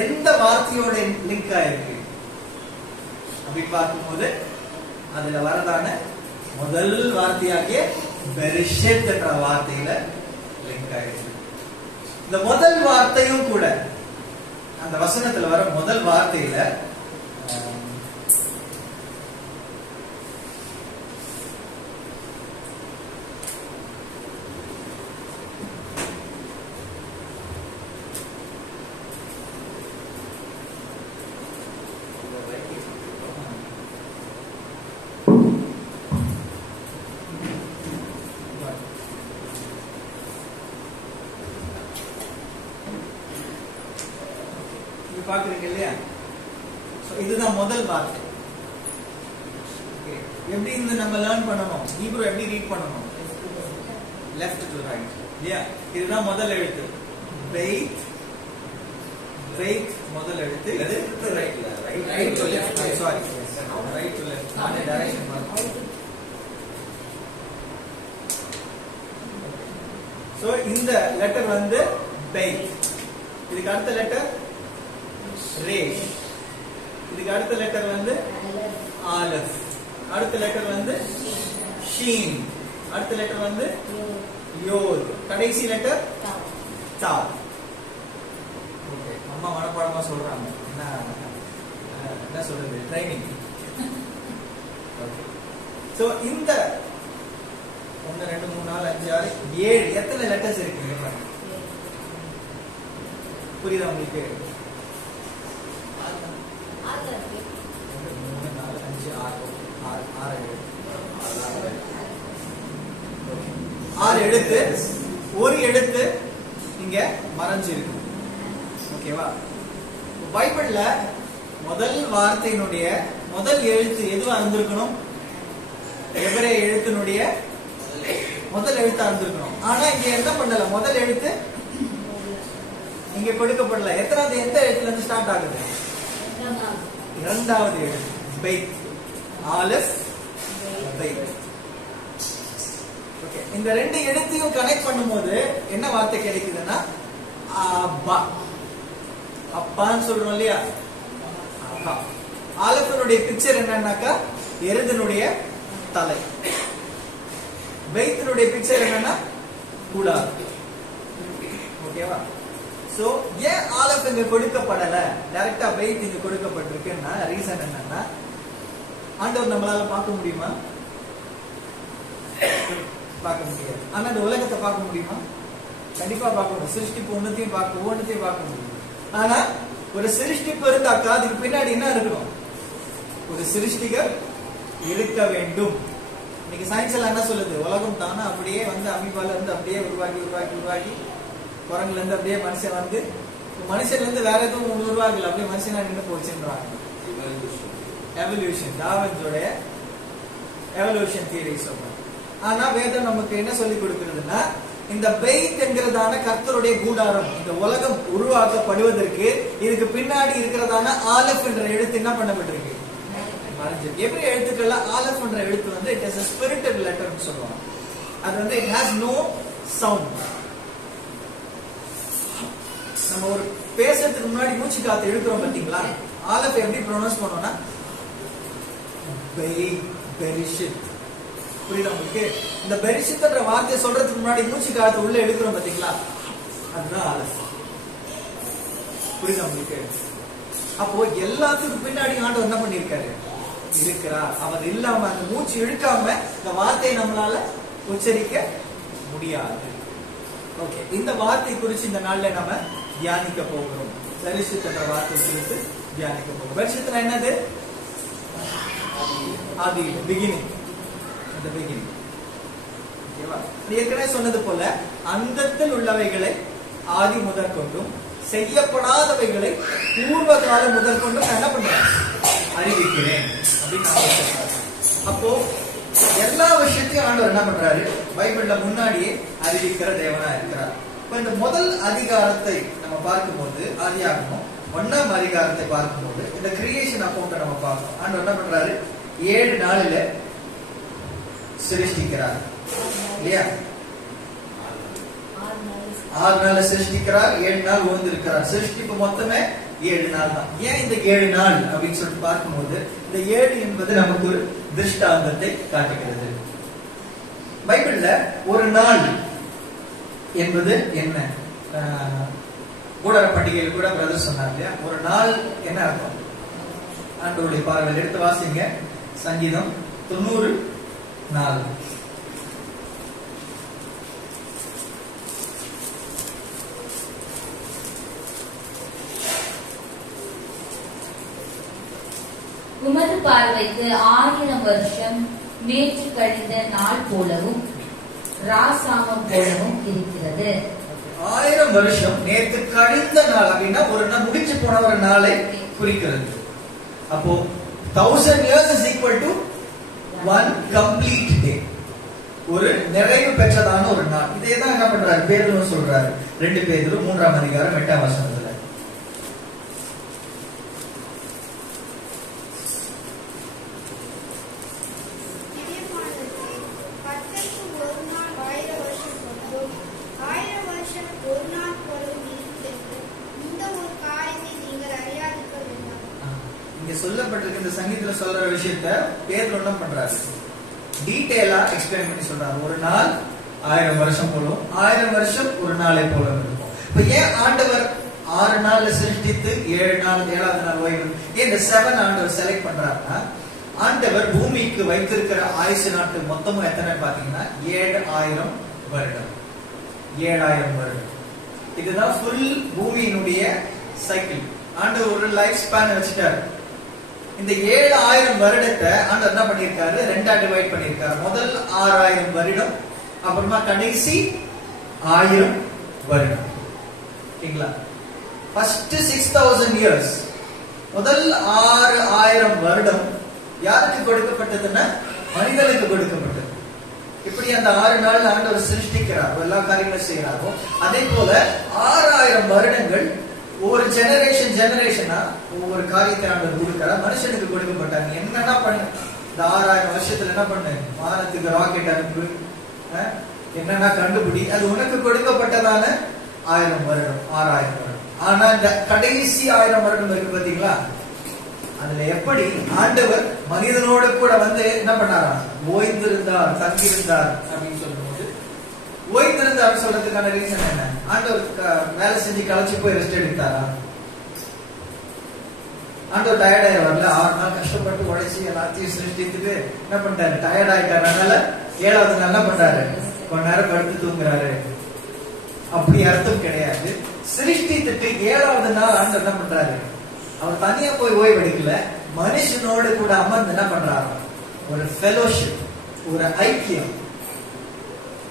எந்த வார்த்தையோட லிங்கா இருக்கு அப்படி பார்க்கும்போது அதுல வரதான முதல் வார்த்தையாகிய பெரிஷித் என்ற வார்த்தையில லிங்க் ஆயிடுச்சு. இந்த முதல் வார்த்தையும் கூட அந்த வசனத்துல வர முதல் வார்த்தையில பாக்குறீங்க இல்லையா? இதுதான் முதல் வார்த்தை. எப்படி இருந்து நம்ம லேர்ன் பண்ணணும்? ஹீப்ரூ எப்படி ரீட் பண்ணணும்? லெஃப்ட் டு ரைட் இல்லையா? இதுதான் முதல் எழுத்து. பெய்த் பெய்த் முதல் எழுத்து. இது டு ரைட்ல right to left. Sorry, right to left. நானே டைரக்ஷன் மாறும். சோ இந்த லெட்டர் வந்து பெய்த். இதுக்கு அடுத்த லெட்டர் ரேஷ். இதுக்கு அடுத்த லெட்டர் வந்து ஆலஃப். அடுத்த லெட்டர் வந்து ஷீன். அடுத்த லெட்டர் வந்து யோத். கடைசி லெட்டர் தா. ஓகே, அம்மா மனப்பாடமா சொல்றாங்க. என்ன சொல்றது? ட்ரைனிங். ஓகே, சோ இந்த 1 2 3 4 5 6 7 எத்தனை லெட்டர்ஸ் இருக்கு? புரியுதா உங்களுக்கு? 6 எழுத்து. ஒரு எழுத்து இங்க மறைஞ்சிருக்கு. ஓகேவா? பைபிள்ல முதல் வார்த்தையினுடைய முதல் எழுத்து எதுவா இருந்திருக்கணும்? எபிரேய எழுத்தினுடைய முதல் எழுத்தா இருந்திருக்கணும். ஆனா இங்க என்ன பண்ணல? முதல் எழுத்து இங்க கொடுக்கப்படல. எத்தனாவது? எந்த எழுத்துல இருந்து ஸ்டார்ட் ஆகுது? இரண்டாவது எழுத்து. பெய்த். ஆலிஃப் பெய்த். ஓகே, இந்த ரெண்டு எழுத்தையும் கனெக்ட் பண்ணும்போது என்ன வார்த்தை கிடைக்குதுன்னா அப்பா. அப்பான்னு சொல்றோம் இல்லையா? அப்பா. ஆலிஃபினுடைய பிக்சர் என்னன்னாக்கா எருதனுடைய தலை. பெய்த்தினுடைய பிக்சர் என்னன்னா கூடாது. ஓகேவா? சோ ஏன் ஆலப் இங்க கொடுக்கப்படல, டைரக்டா பெய்த் இங்க கொடுக்கப்பட்டிருக்குன்னா ரீசன் என்னன்னா, ஆண்டவர் நம்மளால பார்க்க முடியுமா? பார்க்க முடியாது. ஆனா இந்த உலகத்தை பார்க்க முடியுமா? கண்டிப்பா பார்க்க முடியும். சிருஷ்டிப்பு ஒவ்வொன்றையும் பார்க்க முடியும். ஆனா ஒரு சிருஷ்டிப்பு இருந்தாக்கா அதுக்கு பின்னாடி என்ன இருக்கணும்? ஒரு சிருஷ்டிகர் இருக்க வேண்டும். இன்னைக்கு சயின்ஸ் எல்லாம் என்ன சொல்லுது? உலகம் தானே அப்படியே வந்து அமீபால இருந்து அப்படியே உருவாக்கி குரங்குல இருந்து அப்படியே மனுஷன் வந்து, மனுஷன்ல இருந்து வேற எதுவும் உருவாகல, அப்படியே மனுஷனா நின்று போச்சுன்றாங்க. எவல்யூஷன், டார்வின்ஸோட எவல்யூஷன் தியரி சொல்றாங்க. ஆனா வேதம் நமக்கு என்ன சொல்லி கொடுக்கிறதுனா, இந்த பெய்த் என்கிறதான கர்த்தருடைய கூடாரம், இந்த உலகம் உருவாக்கப்படுவதற்கு இதுக்கு பின்னாடி இருக்கிறதான ஆலப் என்ற எழுத்து என்ன பண்ணப்பட்டிருக்கு? எப்படி எழுத்துக்கள்ல ஆலப் என்ற எழுத்து வந்து it is a spirited letter ன்னு சொல்லுவாங்க. அது வந்து it has no sound. நம்ம ஒரு பேசுறதுக்கு முன்னாடி மூச்சு காத்து இழுக்கிறோம் பாத்தீங்களா? ஆலப் எப்படி ப்ரொனவுன்ஸ் பண்ணோம்னா பெரிஷித். புரியுதா உங்களுக்கு? இந்த பெரிஷித்ன்ற வார்த்தையை சொல்றதுக்கு முன்னாடி மூச்சு காத்து உள்ள எடுக்கிறோம் பாத்தீங்களா? அதுதான் ஆலப். புரியுதா உங்களுக்கு? அப்போ எல்லாத்துக்கும் பின்னாடி ஆண்டவர் என்ன பண்ணிருக்காரு? இருக்கிறார். அவர் இல்லாம அந்த மூச்சு இழுக்காம இந்த வார்த்தையை நம்மளால உச்சரிக்க முடியாது. ஓகே, இந்த வார்த்தை குறித்து இந்த நாள்ல நம்ம தியானிக்க போகிறோம். பெரிஷித் என்ற வார்த்தை குறித்து தியானிக்க போகிறோம். பெரிஷித்னா என்னது? ஆதி, பிகினிங். இந்த பிகினிங். ஓகேவா? ஏற்கனவே சொன்னது போல அந்தத்தில் உள்ளவைகளை ஆதி முதற்கொண்டும் செய்யப்படாதவைகளை பூர்வ காலம் முதற்கொண்டும் என்ன பண்றேன்? அறிவிக்கிறேன் அப்படின்னு. அப்போ எல்லா விஷயத்தையும் ஆண்டவர் என்ன பண்றாரு? பைபிள்ல முன்னாடியே அறிவிக்கிற தேவனா இருக்கிறார். இப்ப இந்த முதல் அதிகாரத்தை நம்ம பார்க்கும்போது, ஆதியாகமம் 1ஆம் அதிகாரத்தை பார்க்கும்போது இந்த கிரியேஷன் அக்கௌண்ட்டை நம்ம பார்க்கணும். ஆண்டவர் என்ன பண்றாரு? 7 நாளில சிருஷ்டிக்கிறார் இல்லையா? 6 நாள்ல சிருஷ்டிக்கிறார், 7 நாள் ஓய்ந்து இருக்கிறார். சிருஷ்டிப்பு மொத்தமே 7 நாள் தான். ஏன் இந்த 7 நாள் அப்படின்னு சொல்லிட்டு பார்க்கும்போது இந்த 7 என்பது நமக்கு ஒரு திருஷ்டாந்தத்தை காட்டுகிறது. பைபிள்ல ஒரு நாள் என்பது என்ன? கூடார பண்டிகையில் கூட பிரதர் சொன்னார் இல்லையா? ஒரு நாள் என்ன அர்த்தம்? ஆண்டவருடைய பார்வையில் எடுத்து வாசிங்க. சங்கீதம் 90:4. உமது பார்வைக்கு 1000 வருஷம் நேற்று கழிந்த நாள் போலவும் ராசாமம் போலவும் இருக்கிறது. 1000 வருஷம் நேற்று கழிந்த நாள் அப்படின்னா ஒரு நாள் முடிச்சு போன ஒரு நாளை குறிக்கிறது. அப்போ 1000 years is equal to one complete day. ஒரு நிறைவு பெற்றதான ஒரு நாள். இதே தான் என்ன பண்றாரு? பேதுரு சொல்றாரு. 2 பேதுரு 3ஆம் அதிகாரம் 8ஆம் வசனத்துல. சொல்லப்பட்டிருக்க இந்த சங்கீதத்துல சொல்ற விஷயத்தை பேதுரு என்ன பண்றாரு? டீடைலா எக்ஸ்பிளைன் பண்ணி சொல்றாரு. ஒரு நாள் 1000 வருஷம் போலும், 1000 வருஷம் ஒரு நாளை போல இருக்கும். இப்ப ஏன் ஆண்டவர் 6 நாள்ல சிருஷ்டித்து 7 நாள் 7வது நாள் ஓய்வு, ஏன் இந்த 7 ஆண்டவர் செலக்ட் பண்றாருன்னா, ஆண்டவர் பூமிக்கு வைத்திருக்கிற ஆயுசு நாட்கள் மொத்தமும் எத்தனை பாத்தீங்கன்னா 7000 வருடம். 7000 வருடம். இதுதான் ஃபுல் பூமியினுடைய சைக்கிள். ஆண்டவர் ஒரு லைஃப் ஸ்பேன் வச்சுட்டாரு. இந்த 7000 வருடத்தை ஆண்டவர் என்ன பண்ணிருக்காரு? 2ஆ டிவைட் பண்ணிருக்காரு. முதல் 6000 வருடம், அப்புறமா கடைசி 1000 வருடம். ஓகேங்களா? ஃபர்ஸ்ட் 6000 இயர்ஸ், முதல் 6000 வருடம் யாருக்கு கொடுக்கப்பட்டதுன்னா மனிதனுக்கு கொடுக்கப்பட்டது. இப்படி அந்த 6 நாள் ஆண்டவர் சிருஷ்டிக்கிறார், எல்லா காரியங்களும் செய்யறாரோ அதே போல 6000 வருடங்கள் ஒவ்வொரு ஜெனரேஷனா ஒவ்வொரு காரியத்தை ஆண்டவர் கொடுக்கிறார். மனுஷனுக்கு கொடுக்கப்பட்டாங்க. என்னன்னா பண்ணு? இந்த 6000 வருஷத்துல என்ன பண்ணு? வானத்துக்கு ராக்கெட் அனுப்பு, என்னன்னா கண்டுபிடி. அது உனக்கு கொடுக்கப்பட்டதான 1000 வருடம், 6000 வருடம். ஆனா இந்த கடைசி 1000 வருடம் இருக்கு பாத்தீங்களா? அதுல எப்படி ஆண்டவர் மனிதனோட கூட வந்து என்ன பண்ணாரா? ஓய்ந்திருந்தார், தங்கியிருந்தார் அப்படின்னு சொல்லும்போது ஓய்ந்திருந்தாரு சொல்றதுக்கான ரீசன் என்ன? ஆண்டவர் வேலை செஞ்சு களைச்சு போய் ரெஸ்ட் எடுத்தாரா? ஆண்டவர் டயர்டாய வரல, 6 நாள் கஷ்டப்பட்டு உழைச்சி எல்லாத்தையும் சிருஷ்டித்துட்டு என்ன பண்ணிட்டாரு? டயர்ட் ஆயிட்டாரு. அதனால 7வது நாள் என்ன பண்றாரு? கொஞ்ச நேரம் படுத்து தூங்குறாரு. அப்படி அர்த்தம் கிடையாது. சிருஷ்டித்துட்டு 7வது நாள் ஆண்டவர் என்ன பண்றாரு? அவர் தனியா போய் ஓய்வு எடுக்கல, மனுஷனோடு கூட அமர்ந்து என்ன பண்றாரு? ஒரு ஃபெலோஷிப், ஒரு ஐக்கியம்.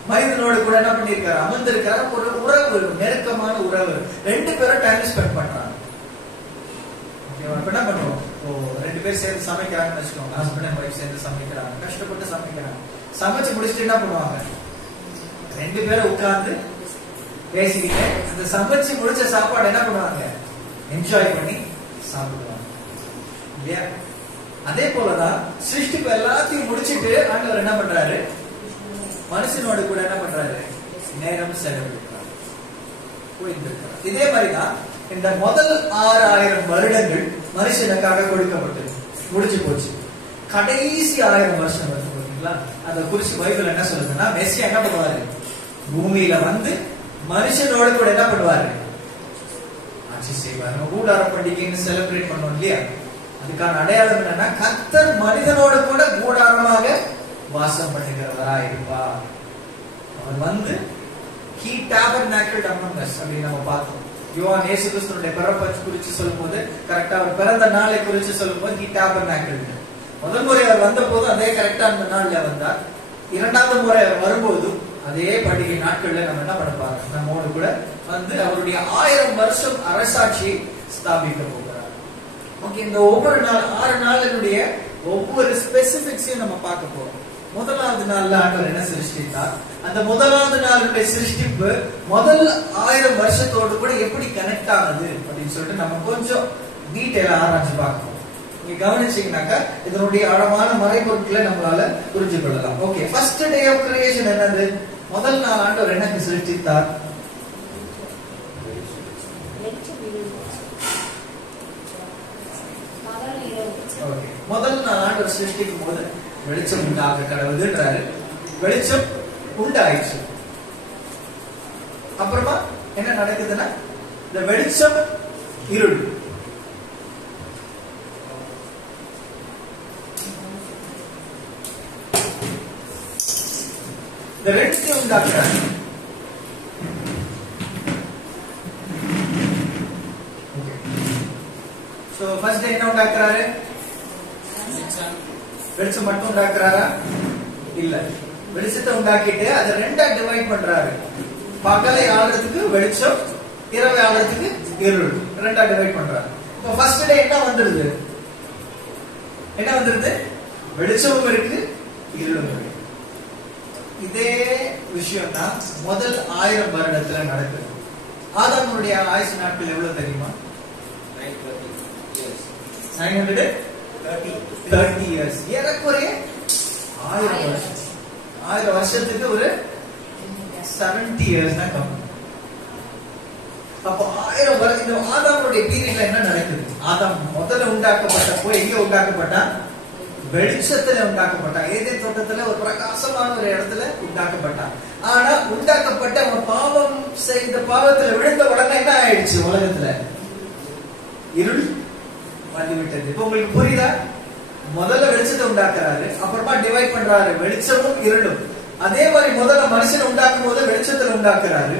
மனிதனோடு கூட என்ன பண்ணிருக்காரு? அமர்ந்திருக்காரு. ஒரு உறவு, நெருக்கமான உறவு. 2 பேரும் டைம் ஸ்பெண்ட் பண்றாங்க. என்ன பண்ணுவோம்? 2 பேர் சேர்ந்து சமைக்கிறாங்கன்னு வச்சுக்கோங்க. ஹஸ்பண்ட் அண்ட் ஒய்ஃப் சேர்ந்து சமைக்கிறாங்க, கஷ்டப்பட்டு சமைக்கிறாங்க. சமைச்சு முடிச்சுட்டு என்ன பண்ணுவாங்க? 2 பேரும் உட்கார்ந்து பேசிக்கிட்டு அந்த சமைச்சு முடிச்ச சாப்பாடு என்ன பண்ணுவாங்க? என்ஜாய் பண்ணி சாப்பிடுவாங்க இல்லையா? அதே போலதான் சிருஷ்டிப்பு எல்லாத்தையும் முடிச்சுட்டு ஆண்டவர் என்ன பண்றாரு? மனுஷனோடு கூட என்ன பண்றாரு? நேரம் செலவழிக்கிறார், போயிருக்கிறார். இதே மாதிரிதான் இந்த முதல் 6000 வருடங்கள் மனுஷனுக்காக கொடுக்கப்பட்டது, முடிச்சு போச்சு. கடைசி 1000 வருஷம் வருது பாத்தீங்களா? அதை குறிச்சு பைபிள் என்ன சொல்லுதுன்னா, மெஸ்ஸியா என்ன பண்ணுவாரு? பூமியில வந்து மனுஷனோடு கூட என்ன பண்ணுவாரு? ஆட்சி செய்வார். கூடாரம் பண்டிகைன்னு செலிப்ரேட் பண்ணுவோம் இல்லையா? அதுக்கான அடையாளம் என்னன்னா, கர்த்தர் மனிதனோடு கூட கூடாரமாக வாசம் பண்ணுகிறவரா இருப்பார். அவர் வந்து he tabernacled among us அப்படின்னு நம்ம பார்த்தோம். யோவான் இயேசு கிறிஸ்துவினுடைய பிறப்பை குறித்து சொல்லும்போது, கரெக்டா அவர் பிறந்த நாளை குறித்து சொல்லும்போது he tabernacled. முதல் முறை அவர் வந்த போது அதே கரெக்டா அந்த நாள்ல வந்தார். 2வது முறை அவர் வரும்போது அதே பண்டிகை நாட்கள்ல நம்ம என்ன பண்ணப்பாரு? நம்மோடு கூட வந்து அவருடைய 1000 வருஷம் அரசாட்சியை ஸ்தாபிக்க போகிறார். ஓகே, இந்த ஒவ்வொரு நாள் 6 நாளினுடைய ஒவ்வொரு ஸ்பெசிபிக்ஸையும் நம்ம பார்க்க போறோம். முதலாவது நாள்ல ஆண்டவர் என்ன சிருஷ்டித்தார்? அந்த முதலாவது நாளுடைய சிருஷ்டிப்பு முதல் 1000 வருஷத்தோடு கூட எப்படி கனெக்ட் ஆகுது அப்படின்னு சொல்லிட்டு நம்ம கொஞ்சம் டீட்டெயிலா ஆராய்ச்சி பார்க்கணும். நீங்க கவனிச்சீங்கன்னாக்கா இதனுடைய ஆழமான மறைபொருட்களை நம்மளால புரிஞ்சு கொள்ளலாம். Okay, first day of creation என்னது? முதல் நாள் ஆண்டவர் என்ன சிருஷ்டித்தார்? ஓகே, முதல் நாள் ஆண்டவர் சிருஷ்டிக்கும் போது வெளிச்சம் உண்டாக கடவுள்ன்றாரு. வெளிச்சம் உண்டாயிடுச்சு. அப்புறமா என்ன நடக்குதுன்னா, இந்த வெளிச்சம் இருள். இந்த ரெண்டு உண்டாக்குறாரு. சோ ஃபர்ஸ்ட் என்ன உண்டாக்குறாரு? வெளிச்சம் மட்டும் உண்டாக்குறாரா? இல்ல, வெளிச்சத்தை உண்டாக்கிட்டு அதை 2ஆ டிவைட் பண்றாரு. பகலை ஆளுறதுக்கு வெளிச்சம், இரவை ஆளுறதுக்கு இருள். 2ஆ டிவைட் பண்றாரு. இப்போ ஃபர்ஸ்ட் டே என்ன வந்துருது? என்ன வந்துருது? வெளிச்சமும் இருக்கு, இருளும் இருக்கு. இதே விஷயம் தான் முதல் 1000 வருடத்துல நடக்குது. ஆதாமுடைய ஆயுசு நாட்கள் எவ்வளவு தெரியுமா? 930 years. ஏறக்குறைய 1000 வருஷம். 1000 வருஷத்துக்கு ஒரு 70 years தான் கம்மி. அப்போ 1000 வருஷம் ஆதாமுடைய பீரியட்ல என்ன நடக்குது? ஆதாம் முதல்ல உண்டாக்கப்பட்டப்போ எங்க உண்டாக்கப்பட்டா? வெளிச்சத்துல உண்டாக்கப்பட்டான். ஏதேன் தோட்டத்துல ஒரு பிரகாசமான ஒரு இடத்துல உண்டாக்கப்பட்டான். ஆனா உண்டாக்கப்பட்ட அவன் பாவம் செய்த பாவத்துல விழுந்த உடனே என்ன ஆயிடுச்சு? உலகத்துல இருள் வந்துவிட்டது. இப்ப உங்களுக்கு புரியுதா? முதல்ல வெளிச்சத்தை உண்டாக்குறாரு, அப்புறமா டிவைட் பண்றாரு வெளிச்சமும் இருளும். அதே மாதிரி முதல்ல மனுஷன் உண்டாக்கும் போது வெளிச்சத்துல உண்டாக்குறாரு.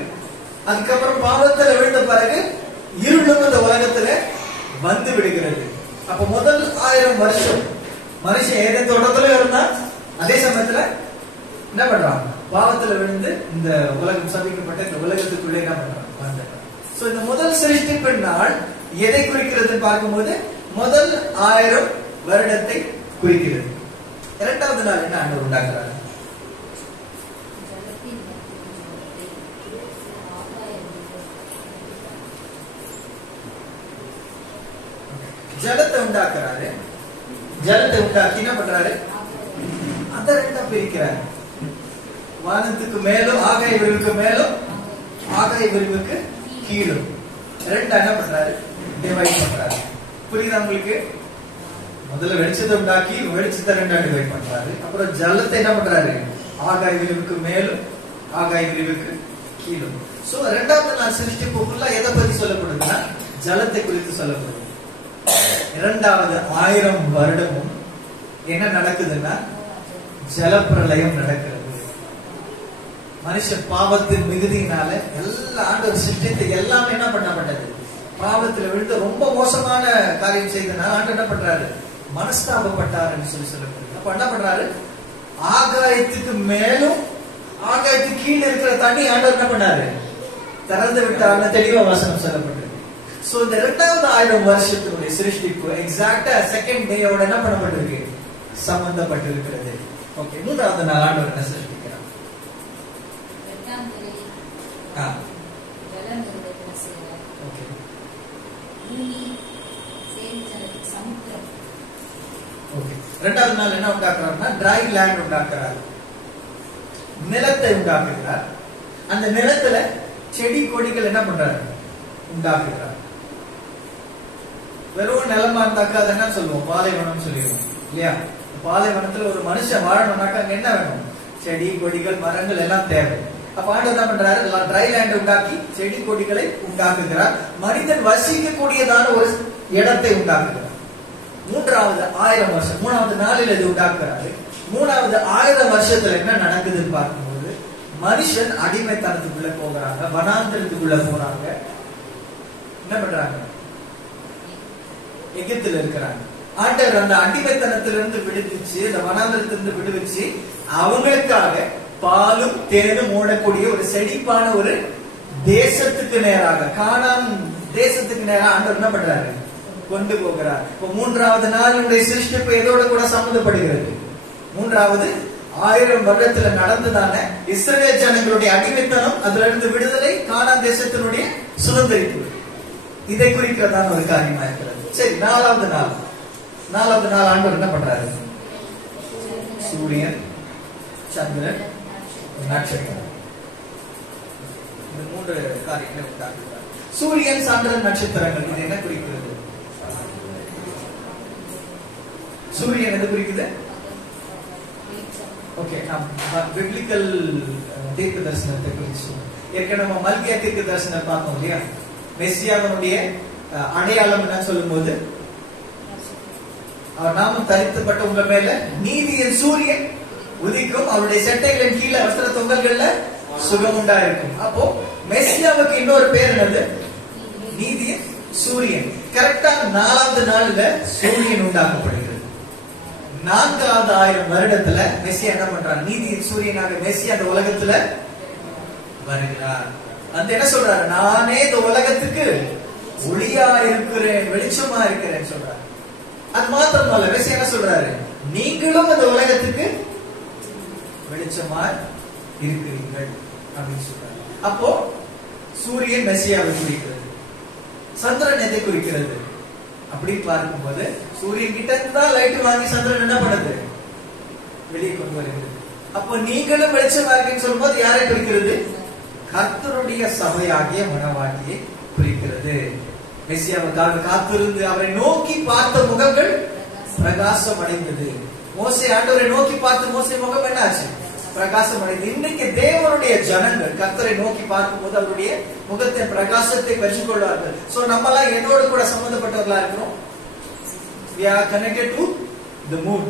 அதுக்கப்புறம் பாவத்துல விழுந்த பிறகு இருளும் இந்த உலகத்துல வந்து விடுகிறது. அப்ப முதல் 1000 வருஷம் மனுஷன் ஏதேன் தோட்டத்துல இருந்தா, அதே சமயத்துல என்ன பண்றான்? பாவத்துல விழுந்து இந்த உலகம் சபிக்கப்பட்ட இந்த உலகத்துக்குள்ளே என்ன பண்றான்? வந்துட்டான். சோ இந்த முதல் சிருஷ்டிப்பின் நாள் எதை குறிக்கிறதுன்னு பார்க்கும்போது முதல் 1000 வருடத்தை குறிக்கிறது. 2வது நாள் என்ன ஆண்டவர் உண்டாக்குறாரு? ஜலத்தை உண்டாக்குறாரு. ஜலத்தை உண்டாக்கி என்ன பண்றாரு? அந்த 2ஆ பிரிக்கிறாரு. வானத்துக்கு மேலும் ஆகாய விரிவுக்கு மேலும் ஆகாய விரிவுக்கு கீழும் 2ஆ என்ன பண்றாரு? டிவைட் பண்றாரு. புரியுதா உங்களுக்கு? முதல்ல வெளிச்சத்தை உண்டாக்கி வெளிச்சத்தை 2ஆ டிவைட் பண்றாரு. அப்புறம் ஜலத்தை என்ன பண்றாரு? ஆகாய விரிவுக்கு மேலும் ஆகாய விரிவுக்கு கீழே. சோ இரண்டாவது நாள் சிருஷ்டிப்புக்குள்ள எதை பத்தி சொல்லப்படுதுன்னா ஜலத்தை குறித்து சொல்லப்படுது. இரண்டாவது 1000 வருடமும் என்ன நடக்குதுன்னா ஜலப்பிரளயம் நடக்கிறது. மனுஷன் பாவத்தின் மிகுதியினால எல்லா ஆண்டவர் சிருஷ்டித்து எல்லாமே என்ன பண்ணப்பட்டது, பாவத்துல விழுந்து ரொம்ப மோசமான காரியம் செய்தனால ஆண்டவர் என்ன பண்றாரு, மனஸ்தாபப்பட்டாருன்னு சொல்லப்படுது. அப்ப என்ன பண்றாரு, ஆகாயத்துக்கு மேலும் ஆகாயத்துக்கு கீழே இருக்கிற தண்ணி ஆண்டவர் என்ன பண்ணாரு, திறந்து விட்டாருன்னு தெளிவா வசனம் சொல்லப்பட்டது. சோ இந்த 2000 வருஷத்தினுடைய சிருஷ்டிப்பு எக்ஸாக்டா செகண்ட் டேயோட என்ன பண்ணப்பட்டிருக்கு, சம்பந்தப்பட்டிருக்கிறது. ஓகே, மூன்றாவது நாள் ஆண்டவர் என்ன சிருஷ்டிக்கிறார்? Okay, okay. இரண்டாவது நாள் என்ன உண்டாக்குறாருன்னா ட்ரை லேண்ட் உண்டாக்குறாரு, நிலத்தை உண்டாக்குகிறார். அந்த நிலத்துல செடி கொடிகள் என்ன பண்றாரு, உண்டாக்குகிறார். வெறும் நிலமா இருந்தாக்கா அது என்ன சொல்லுவோம், பாலைவனம் சொல்லிடுவோம் இல்லையா? பாலைவனத்துல ஒரு மனுஷன் வாழணும்னாக்கா அங்க என்ன வேணும், செடி கொடிகள் மரங்கள் எல்லாம் தேவை. அப்ப ஆண்டவர் என்ன பண்றாரு, ட்ரை லேண்ட் உண்டாக்கி செடி கொடிகளை உண்டாக்குகிறார். மனிதன் வசிக்கக்கூடியதான ஒரு இடத்தை உண்டாக்குகிறார். மூன்றாவது 1000 வருஷம், மூணாவது நாளில் இது உண்டாக்குறாரு. மூணாவது 1000 வருஷத்துல என்ன நடக்குதுன்னு பார்க்கும்போது மனுஷன் அடிமைத்தனத்துக்குள்ள போகிறாங்க, வனாந்திரத்துக்குள்ள போறாங்க. என்ன பண்றாங்க, எகிப்துல இருக்கிறாங்க. ஆண்டவர் அந்த அடிமைத்தனத்திலிருந்து விடுவிச்சு, அந்த வனாந்திரத்திலிருந்து விடுவிச்சு அவங்களுக்காக பாலும் தேனும் ஓடக்கூடிய ஒரு செழிப்பான ஒரு தேசத்துக்கு நேராக, கானான் தேசத்துக்கு நேராக ஆண்டவர் என்ன பண்றாரு, கொண்டு போகிறார். இப்ப மூன்றாவது நாளுடைய சிருஷ்டிப்பு எதோட கூட சம்பந்தப்படுகிறது, மூன்றாவது 1000 வருடத்துல நடந்ததான இஸ்ரவேல் ஜனங்களுடைய அடிமைத்தனம், அதுல இருந்து விடுதலை, கானான் தேசத்தினுடைய சுதந்திரிப்பு, இதை குறிக்கிறதான ஒரு காரியமா இருக்கிறது. சரி, நாலாவது நாள் ஆண்டவர் என்ன பண்றாரு, சூரியன், சந்திரன், நட்சத்திரம், இந்த 3 காரியங்களை உண்டாக்குகிறார். சூரியன், சந்திரன், நட்சத்திரங்கள் இது என்ன குறிக்கிறது? சூரியன் எது குறிக்குது? ஓகே, நாம் பிப்ளிக்கல் தீர்க்க தரிசனத்தை குறித்து ஏற்கனவே நம்ம மல்கியா தீர்க்க தரிசனம் பார்த்தோம் இல்லையா? மெசியாவினுடைய அடையாளம் என்ன சொல்லும்போது, அவர் நாமும் தரிக்கப்பட்ட உங்க மேல நீதியின் சூரியன் உதிக்கும், அவருடைய செட்டைகளின் கீழே வஸ்திர தொங்கல்கள்ல சுகம் உண்டா இருக்கும். அப்போ மெசியாவுக்கு இன்னொரு பேர் என்னது, நீதியின் சூரியன். கரெக்டா 4வது நாள்ல சூரியன் உண்டாக்கப்படுகிறது. 4வது 1000 வருடத்துல மெசியா என்ன பண்றார், நீதியின் சூரியனாக மெசியா அந்த உலகத்துல வருகிறார். அந்த என்ன சொல்றாரு, நானே இந்த உலகத்துக்கு ஒளியா இருக்கிறேன், வெளிச்சமா இருக்கிறேன் சொல்றாரு. அது மாத்திரமல்ல, மெசியா என்ன சொல்றாரு, நீங்களும் இந்த உலகத்துக்கு வெளிச்சமா இருக்கிறீர்கள் அப்படின்னு சொல்றாரு. அப்போ சூரியன் மெசியாவை குறிக்கிறது, சந்திரன் எதை குறிக்கிறது அப்படி பார்க்கும்போது சூரியன் கிட்ட இருந்தா லைட் வாங்கி சந்திரன் என்ன பண்ணுது, வெளியே கொண்டு வருகிறது. அப்போ நீங்களும் வெளிச்சமா இருக்கீங்கன்னு சொல்லும்போது யாரை குறிக்கிறது, கர்த்தருடைய சபையாகிய மனவாட்டியை குறிக்கிறது. மெசியாவுக்காக காத்திருந்து அவரை நோக்கி பார்த்த முகங்கள் பிரகாசம் அடைந்தது. மோசே ஆண்டவரை நோக்கி பார்த்து மோசே முகம் என்ன ஆச்சு, பிரகாசம் அடைந்தது. இன்னைக்கு தேவனுடைய ஜனங்கள் கர்த்தரை நோக்கி பார்க்கும் போது அவருடைய முகத்தின் பிரகாசத்தை பெற்றுக்கொள்வார்கள். சோ நம்ம எல்லாம் என்னோடு கூட சம்பந்தப்பட்டவர்களா இருக்கிறோம். We are connected to the moon.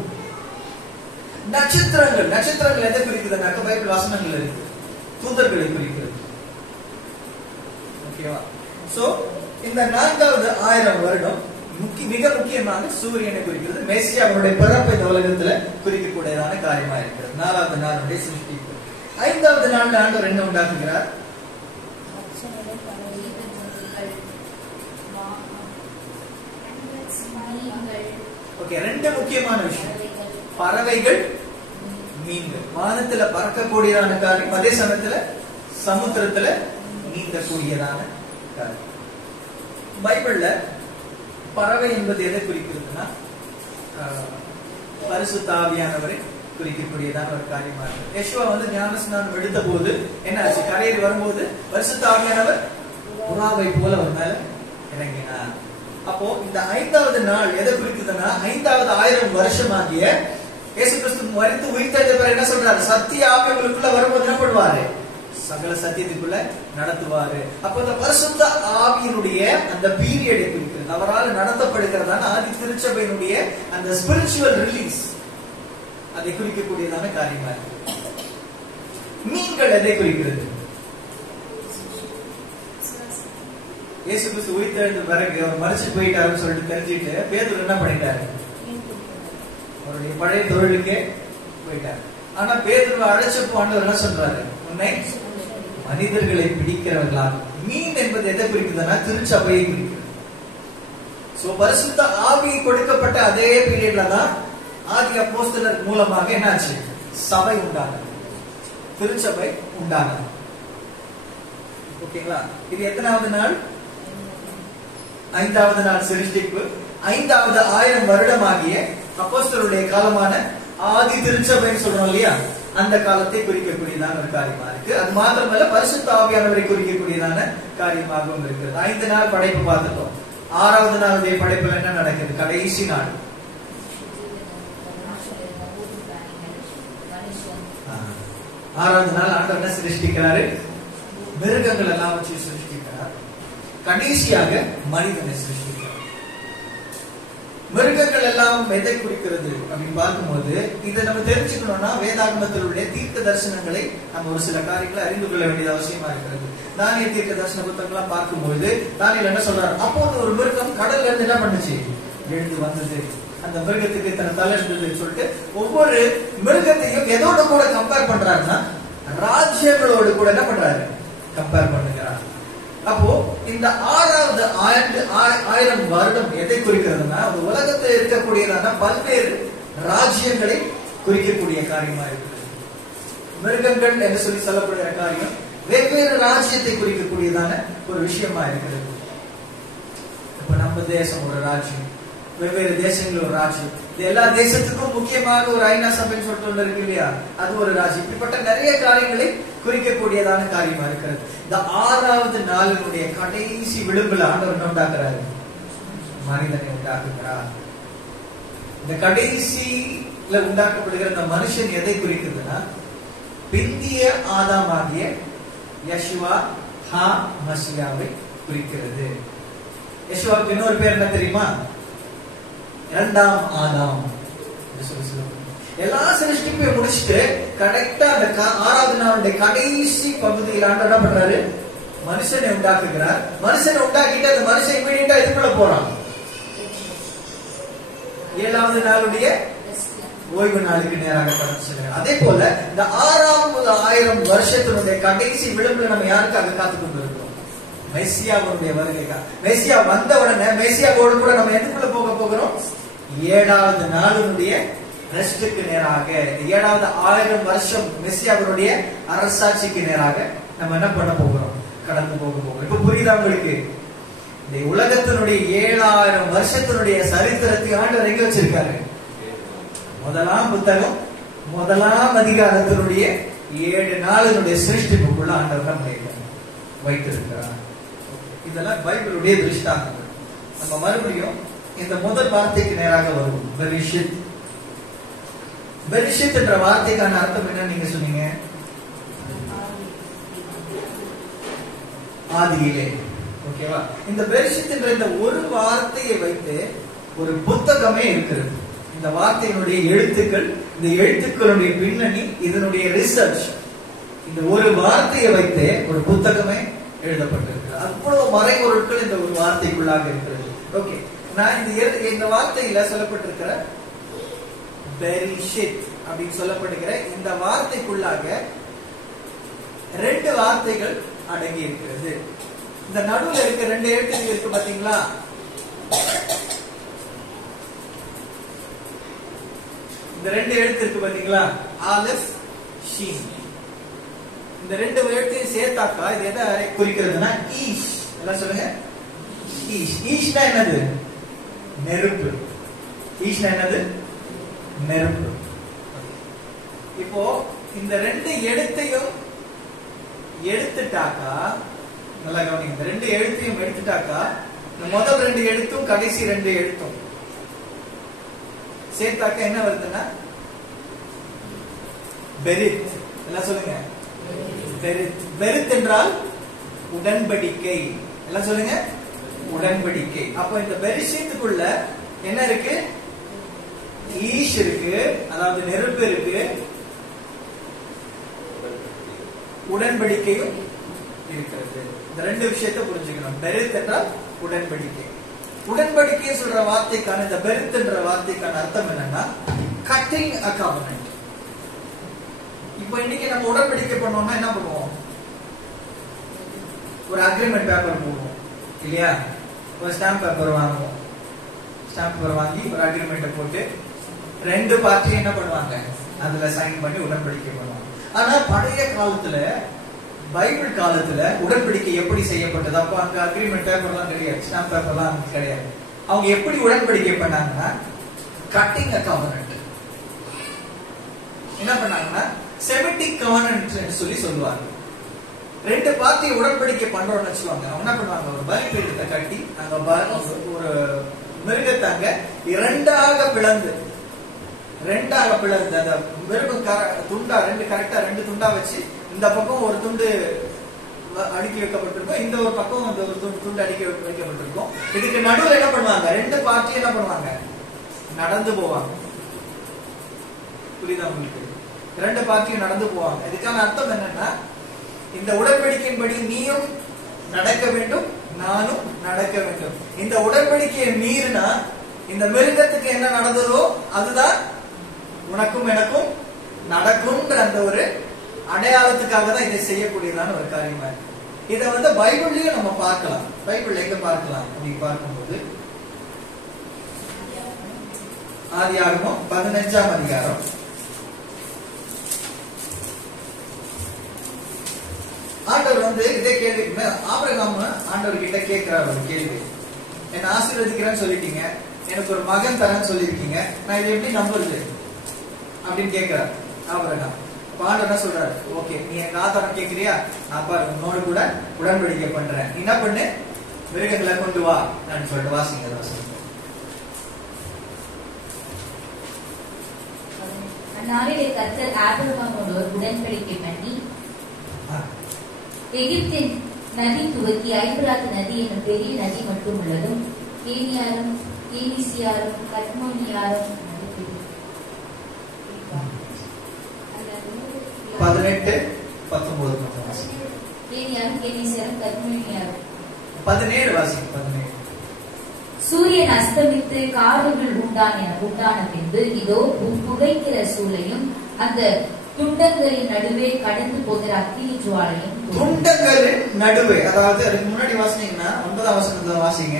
நட்சத்திரங்கள் எதை குறிக்குதுன்னாக்க பைபிள் வசனங்கள் இருக்கு, தூதர்களை குறிக்கிறது. ஓகேவா? சோ இந்த 4வது 1000 வருடம் மிக முக்கியமாக சூரியனை குறிக்கிறது. மெசியா அவருடைய பிறப்பை இந்த உலகத்துல குறிக்கக்கூடியதான காரியமா இருக்கிறது. 4வது நாளுடைய சிருஷ்டிப்பு. 5வது நாள் ஆண்டவர் என்ன உண்டாக்குகிறார், ஓகே, 2 முக்கியமான விஷயம், பறவைகள், மீன்கள். வானத்துல பறக்கக்கூடியதான காரியம், அதே சமயத்துல சமுத்திரத்துல நீந்தக்கூடியதான காரியம். பைபிள்ல பறவை என்பது எதை குறிக்கிறதுனா பரிசுத்த ஆவியானவரை குறிக்கக்கூடியதான ஒரு காரியமா இருக்கு. யெஷுவா ஞானஸ்நானம் எடுத்த போது என்ன ஆச்சு, கரையேறி வரும்போது பரிசுத்த ஆவியானவர் புறாவை போல அவர் மேல இறங்கினார். அப்போ இந்த 5வது நாள் எதை குறிக்குதுன்னா 5வது 1000 வருஷமாகிய இயேசு கிறிஸ்து மரித்து உயிர்த்தெழுந்த பிறகு என்ன சொல்றாரு, சத்திய ஆவி உங்களுக்குள்ள வரும்போது என்ன பண்ணுவாரு, சகல சத்தியத்துக்குள்ள நடத்துவாரு. அப்ப இந்த பரிசுத்த ஆவியினுடைய அந்த பீரியடை குறிக்கிறது, அவரால் நடத்தப்படுகிறதான ஆதி திருச்சபையினுடைய அந்த ஸ்பிரிச்சுவல் ரிலீஸ், அதை குறிக்கக்கூடியதான காரியமா இருக்கு. மீன்கள் எதை குறிக்கிறது? இயேசு கிறிஸ்து உயிர்த்தெழுந்த பிறகு அவர் மரிச்சு போயிட்டாருன்னு சொல்லிட்டு தெரிஞ்சுட்டு பேதுரு என்ன பண்ணிட்டாரு? அவருடைய பழைய தொழிலுக்கே போயிட்டாரு. ஆனா பேதுருவை அழைச்சப்போ ஆண்டவர் என்ன சொல்றாரு? உன்னை மனிதர்களை பிடிக்கிறவர்களாக. மீன் என்பது எதை குறிக்குதுன்னா திருச்சபையை குறிக்கிறது. சோ பரிசுத்த ஆவி கொடுக்கப்பட்ட அதே பீரியட்ல தான் ஆதி அப்போஸ்தலர் மூலமாக என்னாச்சு? சபை உண்டானது, திருச்சபை உண்டானது. ஓகேங்களா? இது எத்தனாவது நாள்? 5வது நாள் சிருஷ்டிப்பு. 5வது 1000 வருடமாகிய அப்போஸ்தலருடைய காலமான ஆதி திருச்சபைன்னு சொல்றோம் இல்லையா, அந்த காலத்தை குறிக்கக்கூடியதான ஒரு காரியமா இருக்கு. அது மாத்திரமல்ல பரிசுத்த ஆவியானவரை குறிக்கக்கூடியதான காரியமாகவும் இருக்கிறது. 5 நாள் படைப்பு பார்த்துட்டோம். 6வது நாளுடைய படைப்புல என்ன நடக்குது? கடைசி நாள். 6வது நாள் ஆண்டவர் என்ன சிருஷ்டிக்கிறாரு? மிருகங்கள் எல்லாம் வச்சு சிருஷ்டிக்கிறார். கடைசியாக மனிதனை சிருஷ்டிக்கிறார். மிருகங்கள் எல்லாம் எதை குறிக்கிறது அப்படின்னு பார்க்கும்போது இதை நம்ம தெரிஞ்சுக்கணும்னா வேதாகமத்தில் உள்ள தீர்க்க தரிசனங்களை நம்ம ஒரு சில காரியங்களை அறிந்து கொள்ள வேண்டியது அவசியமா இருக்கிறது. தானியேல் தீர்க்க தரிசன புத்தகங்கள்லாம் பார்க்கும்போது தானியேல் என்ன சொல்றாரு? அப்போது ஒரு மிருகம் கடல்ல இருந்து என்ன பண்ணுச்சு? எழுந்து வந்தது. அந்த மிருகத்துக்கு தன் தலை இருந்ததுன்னு சொல்லிட்டு ஒவ்வொரு மிருகத்தையும் எதோட கூட கம்பேர் பண்றாருன்னா ராஜ்யங்களோடு கூட என்ன பண்றாரு? கம்பேர் பண்ணுகிறார். அப்போ இந்த 6வது 1000 வருடம் எதை குறிக்கிறதுனா உலகத்தில் இருக்கக்கூடியதான பல்வேறு ராஜ்யங்களை குறிக்கக்கூடிய காரியமா இருக்கிறது. மிருகங்கள் என்று சொல்லி சொல்லப்படுகிற காரியம் வெவ்வேறு ராஜ்யத்தை குறிக்கக்கூடியதான ஒரு விஷயமா இருக்கிறது. இப்ப நம்ம தேசம் ஒரு ராஜ்யம், வெவ்வேறு தேசங்கள் ஒரு ராஜ்யம். எல்லா தேசத்துக்கும் முக்கியமாக ஒரு ஐநா சபைன்னு சொல்லிட்டு ஒன்று இருக்கு இல்லையா, அது ஒரு ராஜ்யம். இப்படிப்பட்ட நிறைய காரியங்களை குறிக்கக்கூடியதான காரியமா இருக்கிறது. இந்த 6வது நாளினுடைய கடைசி விளிம்புல ஆண்டவர் உண்டாக்குறாரு, மனிதனை உண்டாக்குகிறார். இந்த கடைசியில உண்டாக்கப்படுகிற இந்த மனுஷன் எதை குறிக்கிறதுனா பிந்திய ஆதாமாகிய யெஷுவா ஹா மசியாவை குறிக்கிறது. யெஷுவாவுக்கு இன்னொரு பேர் என்ன தெரியுமா? 2ஆம் ஆதாம். எல்லா சிருஷ்டிப்பையும் முடிச்சுட்டு கரெக்டா அந்த 6வது நாளுடைய கடைசி பகுதியில் ஆண்டவர் என்ன பண்றாரு? மனுஷனை உண்டாக்குகிறார். மனுஷனை உண்டாக்கிட்டு அந்த மனுஷன் இமீடியட்டா இதுக்குள்ள போறான். 7வது நாளுடைய ஓய்வு நாளுக்கு நேராக கடந்து செல்கிறார். அதே போல இந்த 6வது 1000 வருஷத்தினுடைய கடைசி விளிம்புல நம்ம யாருக்காக காத்து கொண்டிருக்கிறோம்? மெசியாவுடைய வருகைக்காக. மெசியா வந்த உடனே மெசியாவோடு கூட நம்ம எதுக்குள்ள போக போகிறோம்? 7வது நாளுடைய ரெஸ்டுக்கு நேராக, 7வது 1000 வருஷம் மெசியாவுடைய அரசாட்சிக்கு நேராக நம்ம என்ன பண்ண போகிறோம்? கடந்து போக போகிறோம். இப்ப புரியுதா உங்களுக்கு? இந்த உலகத்தினுடைய 7000 வருஷத்தினுடைய சரித்திரத்தை ஆண்டவர் எங்க வச்சிருக்காரு? முதலாம் புத்தகம் 1ஆம் அதிகாரத்தினுடைய 7 நாளினுடைய சிருஷ்டிப்புக்குள்ள ஆண்டவர் நம்ம வைத்திருக்கிறார். இதெல்லாம் பைபிளுடைய திருஷ்டாந்தங்கள். நம்ம மறுபடியும் இந்த முதல் வார்த்தைக்கு நேராக வருவோம். பெரிஷித். பெரிஷித் என்ற வார்த்தைக்கான அர்த்தம் என்ன நீங்க சொன்னீங்க? ஆதியிலே. ஓகேவா? இந்த பெரிஷித் என்ற இந்த ஒரு வார்த்தையை வைத்து ஒரு புத்தகமே இருக்கிறது. இந்த வார்த்தையினுடைய எழுத்துக்கள், இந்த எழுத்துக்களுடைய பின்னணி, இதனுடைய ரிசர்ச், இந்த ஒரு வார்த்தையை வைத்து ஒரு புத்தகமே எழுதப்பட்டிருக்கிறது. அவ்வளவு மறைபொருட்கள் இந்த ஒரு வார்த்தைக்குள்ளாக இருக்கிறது. ஓகே, நான் இந்த வார்த்தையில சொல்லப்பட்டிருக்கிற பெரிஷித் அப்படின்னு சொல்லப்படுகிற இந்த வார்த்தைக்குள்ளாக 2 வார்த்தைகள் அடங்கி இருக்கிறது. இந்த நடுவில் இருக்க 2 எழுத்துக்கள் இருக்கு பாத்தீங்களா? இந்த 2 எழுத்து இருக்கு பாத்தீங்களா? ஆலிஃப் ஷீன். இந்த 2 எழுத்தையும் சேர்த்தாக்கா இது எதை குறிக்கிறதுனா ஈஷ். எல்லாம் சொல்லுங்க. ஈஷ். ஈஷ்னா என்னது? நெருப்பு. ஈஷ்னா என்னது? நெருப்பு. இப்போ இந்த 2 எழுத்தையும் எடுத்துட்டாக்கா, நல்லா கவனிங்க, இந்த 2 எழுத்தையும் எடுத்துட்டாக்கா இந்த முதல் 2 எழுத்தும் கடைசி 2 எழுத்தும் சேர்த்தாக்கா என்ன வருதுன்னா பெரித். எல்லாம் சொல்லுங்க. பெரித். பெரித் என்றால் உடன்படிக்கை. எல்லாம் சொல்லுங்க, உடன்படிக்கை. அப்ப இந்த பெரிஷீத்துக்குள்ள என்ன இருக்கு? ஈஷ் இருக்கு, அதாவது நெருப்பு இருக்கு, உடன்படிக்கையும் இருக்கிறது. இந்த ரெண்டு விஷயத்தை புரிஞ்சுக்கணும். பெரித் என்றால் உடன்படிக்கை. உடன்படிக்கை சொல்ற வார்த்தைக்கான, இந்த பெரித் என்ற வார்த்தைக்கான அர்த்தம் என்னன்னா கட்டிங் அ கவர்னன்ட். இப்போ இன்னைக்கு நம்ம உடன்படிக்கை பண்ணோம்னா என்ன பண்ணுவோம்? ஒரு அக்ரிமெண்ட் பேப்பர் போடுவோம் இல்லையா? ஒரு ஸ்டாம்ப் பேப்பர் வாங்குவோம். ஸ்டாம்ப் பேப்பர் வாங்கி ஒரு அக்ரிமெண்ட் போட்டு ரெண்டு பார்ட்டியும் என்ன பண்ணுவாங்க? அதுல சைன் பண்ணி உடன்படிக்கை பண்ணுவாங்க. ஆனா பழைய காலத்துல, பைபிள் காலத்துல உடன்படிக்கை எப்படி செய்யப்பட்டது? அப்ப அங்க அக்ரிமெண்ட் பேப்பர்லாம் கிடையாது, ஸ்டாம்ப் பேப்பர்லாம் கிடையாது. அவங்க எப்படி உடன்படிக்கை பண்ணாங்கன்னா கட்டிங் அ கவர்னன்ட். என்ன பண்ணாங்கன்னா செமிட்டிக் கவர்னன்ட் சொல்லி சொல்லுவாங்க. ரெண்டு பார்ட்டி உடன்படிக்கை பண்றோம்னு வச்சுவாங்க. அவங்க என்ன பண்ணுவாங்க? ஒரு பலிபீடத்தை கட்டி அங்க ஒரு மிருகத்தை அங்க இரண்டாக பிளந்து அந்த மிருகம் துண்டா கரெக்டா ரெண்டு துண்டா வச்சு, இந்த பக்கம் ஒரு துண்டு அடுக்கி வைக்கப்பட்டிருக்கும், இந்த ஒரு பக்கம் அந்த ஒரு துண்டு அடுக்கி வைக்கப்பட்டிருக்கும். இதுக்கு நடுவில் என்ன பண்ணுவாங்க? ரெண்டு பார்ட்டி என்ன பண்ணுவாங்க? நடந்து போவாங்க. புரியுதா உங்களுக்கு? இரண்டு பார்ட்டியும் நடந்து போவாங்க. இதுக்கான அர்த்தம் என்னன்னா, இந்த உடன்படிக்கையின்படி நீயும் நடக்க வேண்டும், நானும் நடக்க வேண்டும். இந்த உடன்படிக்கையை மீறினா இந்த மிருகத்துக்கு என்ன நடந்ததோ அதுதான் உனக்கும் எனக்கும் நடக்கும்ன்ற அந்த ஒரு அடையாளத்துக்காக தான் இதை செய்யக்கூடியதான ஒரு காரியமா இருக்கு. இதை பைபிள்லயும் நம்ம பார்க்கலாம். பைபிள்ல எங்க பார்க்கலாம் அப்படின்னு பார்க்கும்போது, ஆதியாகமம் 15ஆம் அதிகாரம் ஆண்டவர் இதே கேள்வி ஆபிரகாம் ஆண்டவர் கிட்ட கேட்கிறார் ஒரு கேள்வி. என்ன ஆசீர்வதிக்கிறேன்னு சொல்லிட்டீங்க, எனக்கு ஒரு மகன் தரேன்னு சொல்லிருக்கீங்க, நான் இதை எப்படி நம்புறது அப்படின்னு கேட்கிறார் ஆபிரகாம். ஆண்டவர் என்ன சொல்றாரு? ஓகே, நீ எனக்கு ஆதாரம் கேட்கிறியா? நான் பாரு உன்னோடு கூட உடன்படிக்கை பண்றேன். நீ என்ன பண்ணு? மிருகங்களை கொண்டு வா நான் சொல்லிட்டு வாசிங்க. அந்நாளிலே கர்த்தர் ஆபிரகாமோடு உடன்படிக்கை பண்ணி எகிப்தின் நதி துவக்கி ஐபிராத் நதி என்னும் பெரிய நதி மட்டும் உள்ளதும் கேனியாரும் கேனிசியாரும் கத்மோனியாரும் 18-19 கேனியாரும் கேனிசியாரும் கத்மோனியாரும் 17 வாசிங்க. 17 சூரியன் அஸ்தமித்து காடுகள் உண்டான பின்பு இதோ புகைக்கிற சூளையும் அந்த துண்டங்களின் நடுவே கடந்து போகிற அக்கினி ஜுவாலையும். துண்டங்களின் நடுவே, அதாவது அதுக்கு முன்னாடி வாசினீங்கன்னா 9ஆம் வசனத்துல வாசிங்க.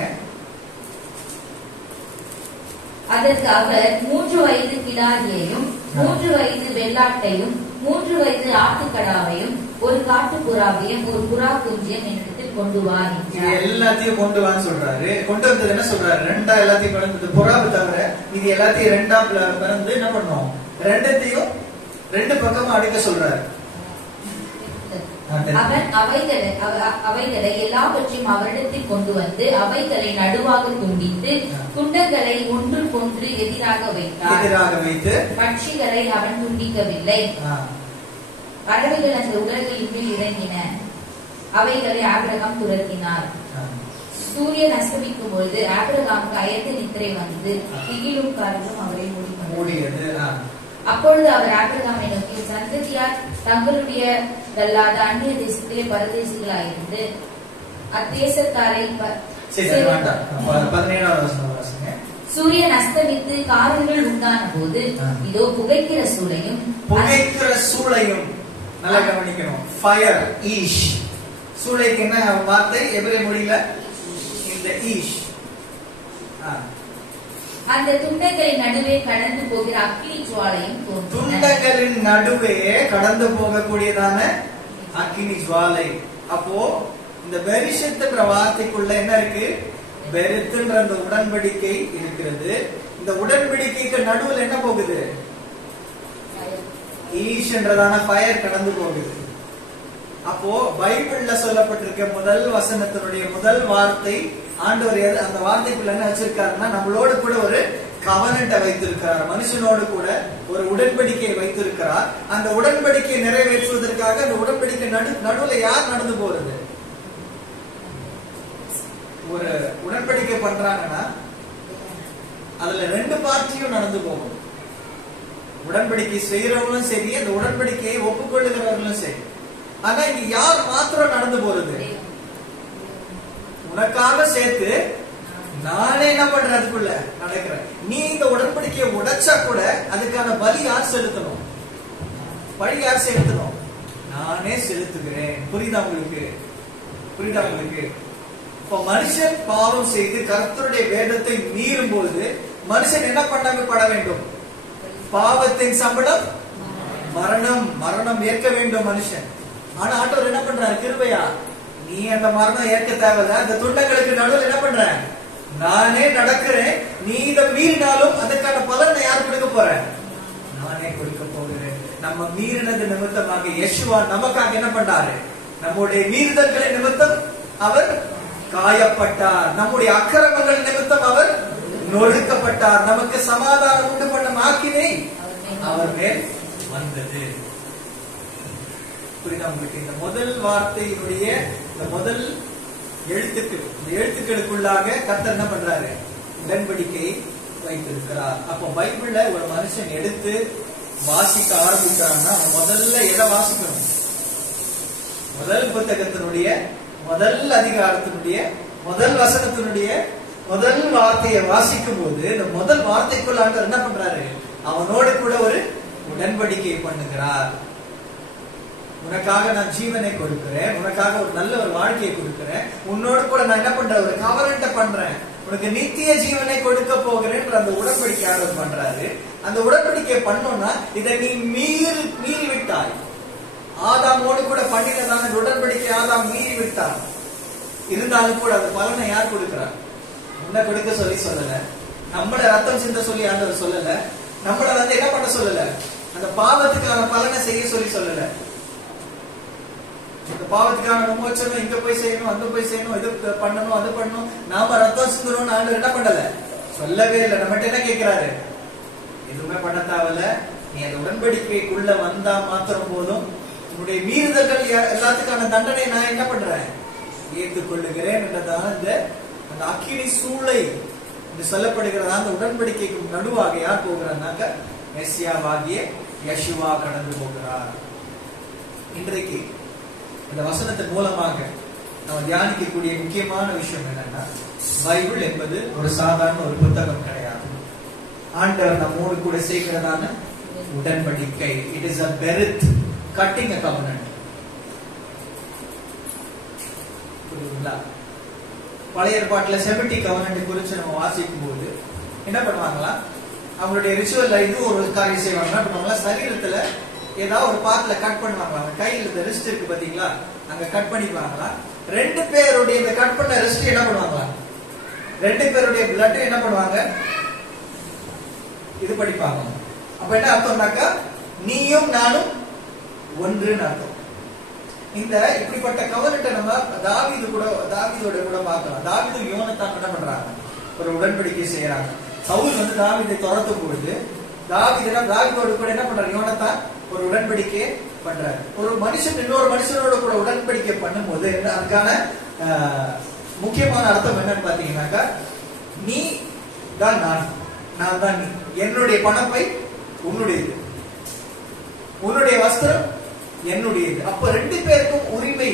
அதற்கு அவர் 3 வயது கிடாரியையும் 3 வயது வெள்ளாட்டையும் 3 வயது ஆட்டுக்கடாவையும் ஒரு காட்டுப்புறாவையும் ஒரு புறா குஞ்சியம் என்னிடத்தில் கொண்டு வா. எல்லாத்தையும் கொண்டு வான்னு சொல்றாரு. கொண்டு வந்தது என்ன சொல்றாரு? ரெண்டா எல்லாத்தையும் பிறந்தது. புறாவை தவிர இது எல்லாத்தையும் ரெண்டா பிறந்து என்ன பண்ணும்? ரெண்டத்தையும் ரெண்டு பக்கமா அடிக்க சொல்றாரு. அவன் அவைகளை எல்லாவற்றையும் அவரிடத்தில் கொண்டு வந்து அவைகளை நடுவாக துண்டித்து துண்டங்களை ஒன்றுக்கொன்று எதிராக வைத்து பட்சிகளை அவன் துண்டிக்கவில்லை. பறவைகள் அந்த உடல்களின் மேல் இறங்கின, அவைகளை ஆபிரகாம் துரத்தினார். சூரியன் அஸ்தமிக்கும் பொழுது ஆபிரகாமுக்கு அயர்ந்த நித்திரை வந்து திகிலும் காரிலும் அவரை மூடியது. அப்பொழுது அவர் ஆபிரகாமை நோக்கி, சந்ததியார் தங்களுடைய அல்லாத அந்நிய தேசத்திலே பரதேசிகளாயிருந்து அத்தேசத்தாரை சூரியன் அஸ்தமித்து காரிகள் உண்டான போது இதோ புகைக்கிற சூளையும் நல்லா கவனிக்கணும். ஃபயர், ஈஷ். சூளைக்கு என்ன வார்த்தை? எபிரேய மொழியில இந்த ஈஷ். அந்த துண்டங்களின் நடுவே கடந்து போகிற அக்கினி ஜுவாலையும் தோன்றின. துண்டங்களின் நடுவே கடந்து போகக்கூடியதான அக்கினி ஜுவாலை. அப்போ இந்த பெரிஷத்துன்ற வார்த்தைக்குள்ள என்ன இருக்கு? பெரித்துன்ற அந்த உடன்படிக்கை இருக்கிறது. இந்த உடன்படிக்கைக்கு நடுவில் என்ன போகுது? ஈஷ்ன்றதான ஃபயர் கடந்து போகுது. அப்போ பைபிள்ல சொல்லப்பட்டிருக்க முதல் வசனத்தினுடைய முதல் வார்த்தை ஆண்டவர் அந்த வார்த்தைக்குள்ள என்ன வச்சிருக்காருன்னா நம்மளோடு கூட ஒரு கவனண்ட வைத்திருக்கிறார், மனுஷனோடு கூட ஒரு உடன்படிக்கையை வைத்திருக்கிறார். அந்த உடன்படிக்கையை நிறைவேற்றுவதற்காக அந்த உடன்படிக்கை நடுவுல யார் நடந்து போறது? ஒரு உடன்படிக்கை பண்றாங்கன்னா அதுல ரெண்டு பார்ட்டியும் நடந்து போகும். உடன்படிக்கை செய்யறவங்களும் சரி, அந்த உடன்படிக்கையை ஒப்புக்கொள்ளுகிறவர்களும் சரி. ஆனா இங்க யார் மாத்திரம் நடந்து போறது? உனக்காக சேர்த்து நானே என்ன பண்றேன், அதுக்குள்ள நடக்கிறேன். நீ இந்த உடன்படிக்கையை உடைச்சா கூட அதுக்கான பலி யார் செலுத்தணும்? பழி யார் செலுத்தணும்? நானே செலுத்துகிறேன். புரியுதா உங்களுக்கு? புரியுதா உங்களுக்கு? இப்ப மனுஷன் பாவம் செய்து கர்த்தருடைய வேதத்தை மீறும் போது மனுஷன் என்ன பண்ணப்பட வேண்டும்? பாவத்தின் சம்பளம் மரணம். மரணம் ஏற்க வேண்டும் மனுஷன். ஆனா ஆண்டவர் என்ன பண்றாரு? கிருபையா, நீ அந்த மரணம் ஏற்க தேவையில்ல. அந்த துண்டங்களுக்கு நடுவில் என்ன பண்ற? நானே நடக்கிறேன். நீ இதை மீறினாலும் அதற்கான பலனை யார் கொடுக்க போறேன்? நானே கொடுக்க போகிறேன். நம்ம மீறினது நிமித்தமாக யேசுவா நமக்காக என்ன பண்றாரு? நம்முடைய மீறுதல்களை நிமித்தம் அவர் காயப்பட்டார். நம்முடைய அக்கிரமங்கள் நிமித்தம் அவர் நொறுக்கப்பட்டார். நமக்கு சமாதானம் உண்டு பண்ண ஆக்கினை அவர் மேல் வந்தது. புரியுதா உங்களுக்கு? இந்த முதல் வார்த்தையினுடைய இந்த முதல் எழுத்துக்கள், இந்த எழுத்துக்களுக்குள்ளாக கர்த்தர் என்ன பண்றாரு? உடன்படிக்கை வைத்திருக்கிறார். அப்போ பைபிள்ல ஒரு மனுஷன் எடுத்து வாசிக்க ஆரம்பிக்கிறான்னா முதல்ல எதை வாசிக்கணும்? முதல் புத்தகத்தினுடைய முதல் அதிகாரத்தினுடைய முதல் வசனத்தினுடைய முதல் வார்த்தையை வாசிக்கும் போது இந்த முதல் வார்த்தைக்குள்ள ஆண்டவர் என்ன பண்றாரு? அவனோடு கூட ஒரு உடன்படிக்கை பண்ணுகிறார். உனக்காக நான் ஜீவனை கொடுக்கிறேன், உனக்காக ஒரு நல்ல ஒரு வாழ்க்கையை கொடுக்கிறேன், உன்னோடு கூட நான் என்ன பண்றேன்? ஒரு கவரண்ட பண்றேன், உனக்கு நித்திய ஜீவனை கொடுக்க போகிறேன். அந்த உடன்படிக்கை ஆண்டவர் பண்றாரு. அந்த உடன்படிக்கை பண்ணோம்னா இதை நீ மீறி விட்டாய். ஆதாமோடு கூட பண்ணினதான உடன்படிக்கை ஆதாம் மீறி விட்டான். இருந்தாலும் கூட அந்த பலனை யார் கொடுக்கிறார்? உன்னை கொடுக்க சொல்லல, நம்மள ரத்தம் சிந்த சொல்லி ஆண்டவர் சொல்லல, நம்மள என்ன பண்ண சொல்லல, அந்த பாவத்துக்கான பலனை செய்ய சொல்லல. இந்த பாவத்துக்கான விமோச்சனம் இங்க போய் செய்யணும், அங்க போய் செய்யணும், இது பண்ணணும், அது பண்ணணும், நாம ரத்தம் சிந்தணும்னு ஆண்டவர் என்ன பண்ணல, சொல்லவே இல்லை. நம்மகிட்ட என்ன கேட்கிறாரு? எதுவுமே பண்ண தேவையில்ல, நீ அந்த உடன்படிக்கைக்குள்ள வந்தா மாத்திரம் போதும். உன்னுடைய மீறுதல்கள் எல்லாத்துக்கான தண்டனை நான் என்ன பண்றேன்? ஏற்றுக்கொள்ளுகிறேன் என்றதான அந்த அக்கினி சூளை என்று சொல்லப்படுகிறதா அந்த உடன்படிக்கைக்கு நடுவாக யார் போகிறார்னாக்க மெசியாவாகிய யெஷுவா கடந்து போகிறார். இன்றைக்கு இந்த வசனத்தின் மூலமாக நம்ம தியானிக்கக்கூடிய முக்கியமான விஷயம் என்னன்னா, பைபிள் என்பது ஒரு சாதாரண ஒரு புத்தகம் கிடையாது. ஆண்டவர் நம்மோடு கூட செய்கிறதான உடன்படிக்கை. It is a berith, cutting a covenant. புரியுதுங்களா? பழைய ஏற்பாட்டுல செமிட்டிக் கவர்னன்ட் குறித்து நம்ம வாசிக்கும் போது என்ன பண்ணுவாங்களா, அவங்களுடைய ரிச்சுவல்ல இது ஒரு காரியம் செய்வாங்க. என்ன பண்ணுவாங்களா, சரீரத்துல ஏதாவது ஒரு பார்ட்ல கட் பண்ணுவாங்களா, அவங்க கையில இந்த ரிஸ்ட் இருக்கு பாத்தீங்களா, அங்க கட் பண்ணிக்குவாங்களா. ரெண்டு பேருடைய இந்த கட் பண்ண ரிஸ்ட் என்ன பண்ணுவாங்களா, ரெண்டு பேருடைய பிளட் என்ன பண்ணுவாங்க, இது படிப்பாங்க. அப்ப என்ன அர்த்தம்னாக்கா, நீயும் நானும் ஒன்றுன்னு அர்த்தம். இந்த இப்படிப்பட்ட கவர்னட்டை நம்ம தாவீதோட கூட பார்க்கலாம். தாவீது யோனத்தான் என்ன பண்றாங்க, ஒரு உடன்படிக்கை செய்யறாங்க. சவுல் தாவீதை துரத்தும் பொழுது தாவீதோடு கூட என்ன பண்றாரு, யோனத்தான் ஒரு உடன்படிக்கை பண்றாரு. ஒரு மனுஷன் இன்னொரு மனுஷனோட கூட உடன்படிக்கை பண்ணும் போது அதுக்கான முக்கியமான அர்த்தம் என்னன்னு பாத்தீங்கன்னாக்கா, நீ தான் நான் தான் நீ, என்னுடைய பணப்பை உன்னுடையது, உன்னுடைய வஸ்திரம் என்னுடையது. அப்ப ரெண்டு பேருக்கும் உரிமை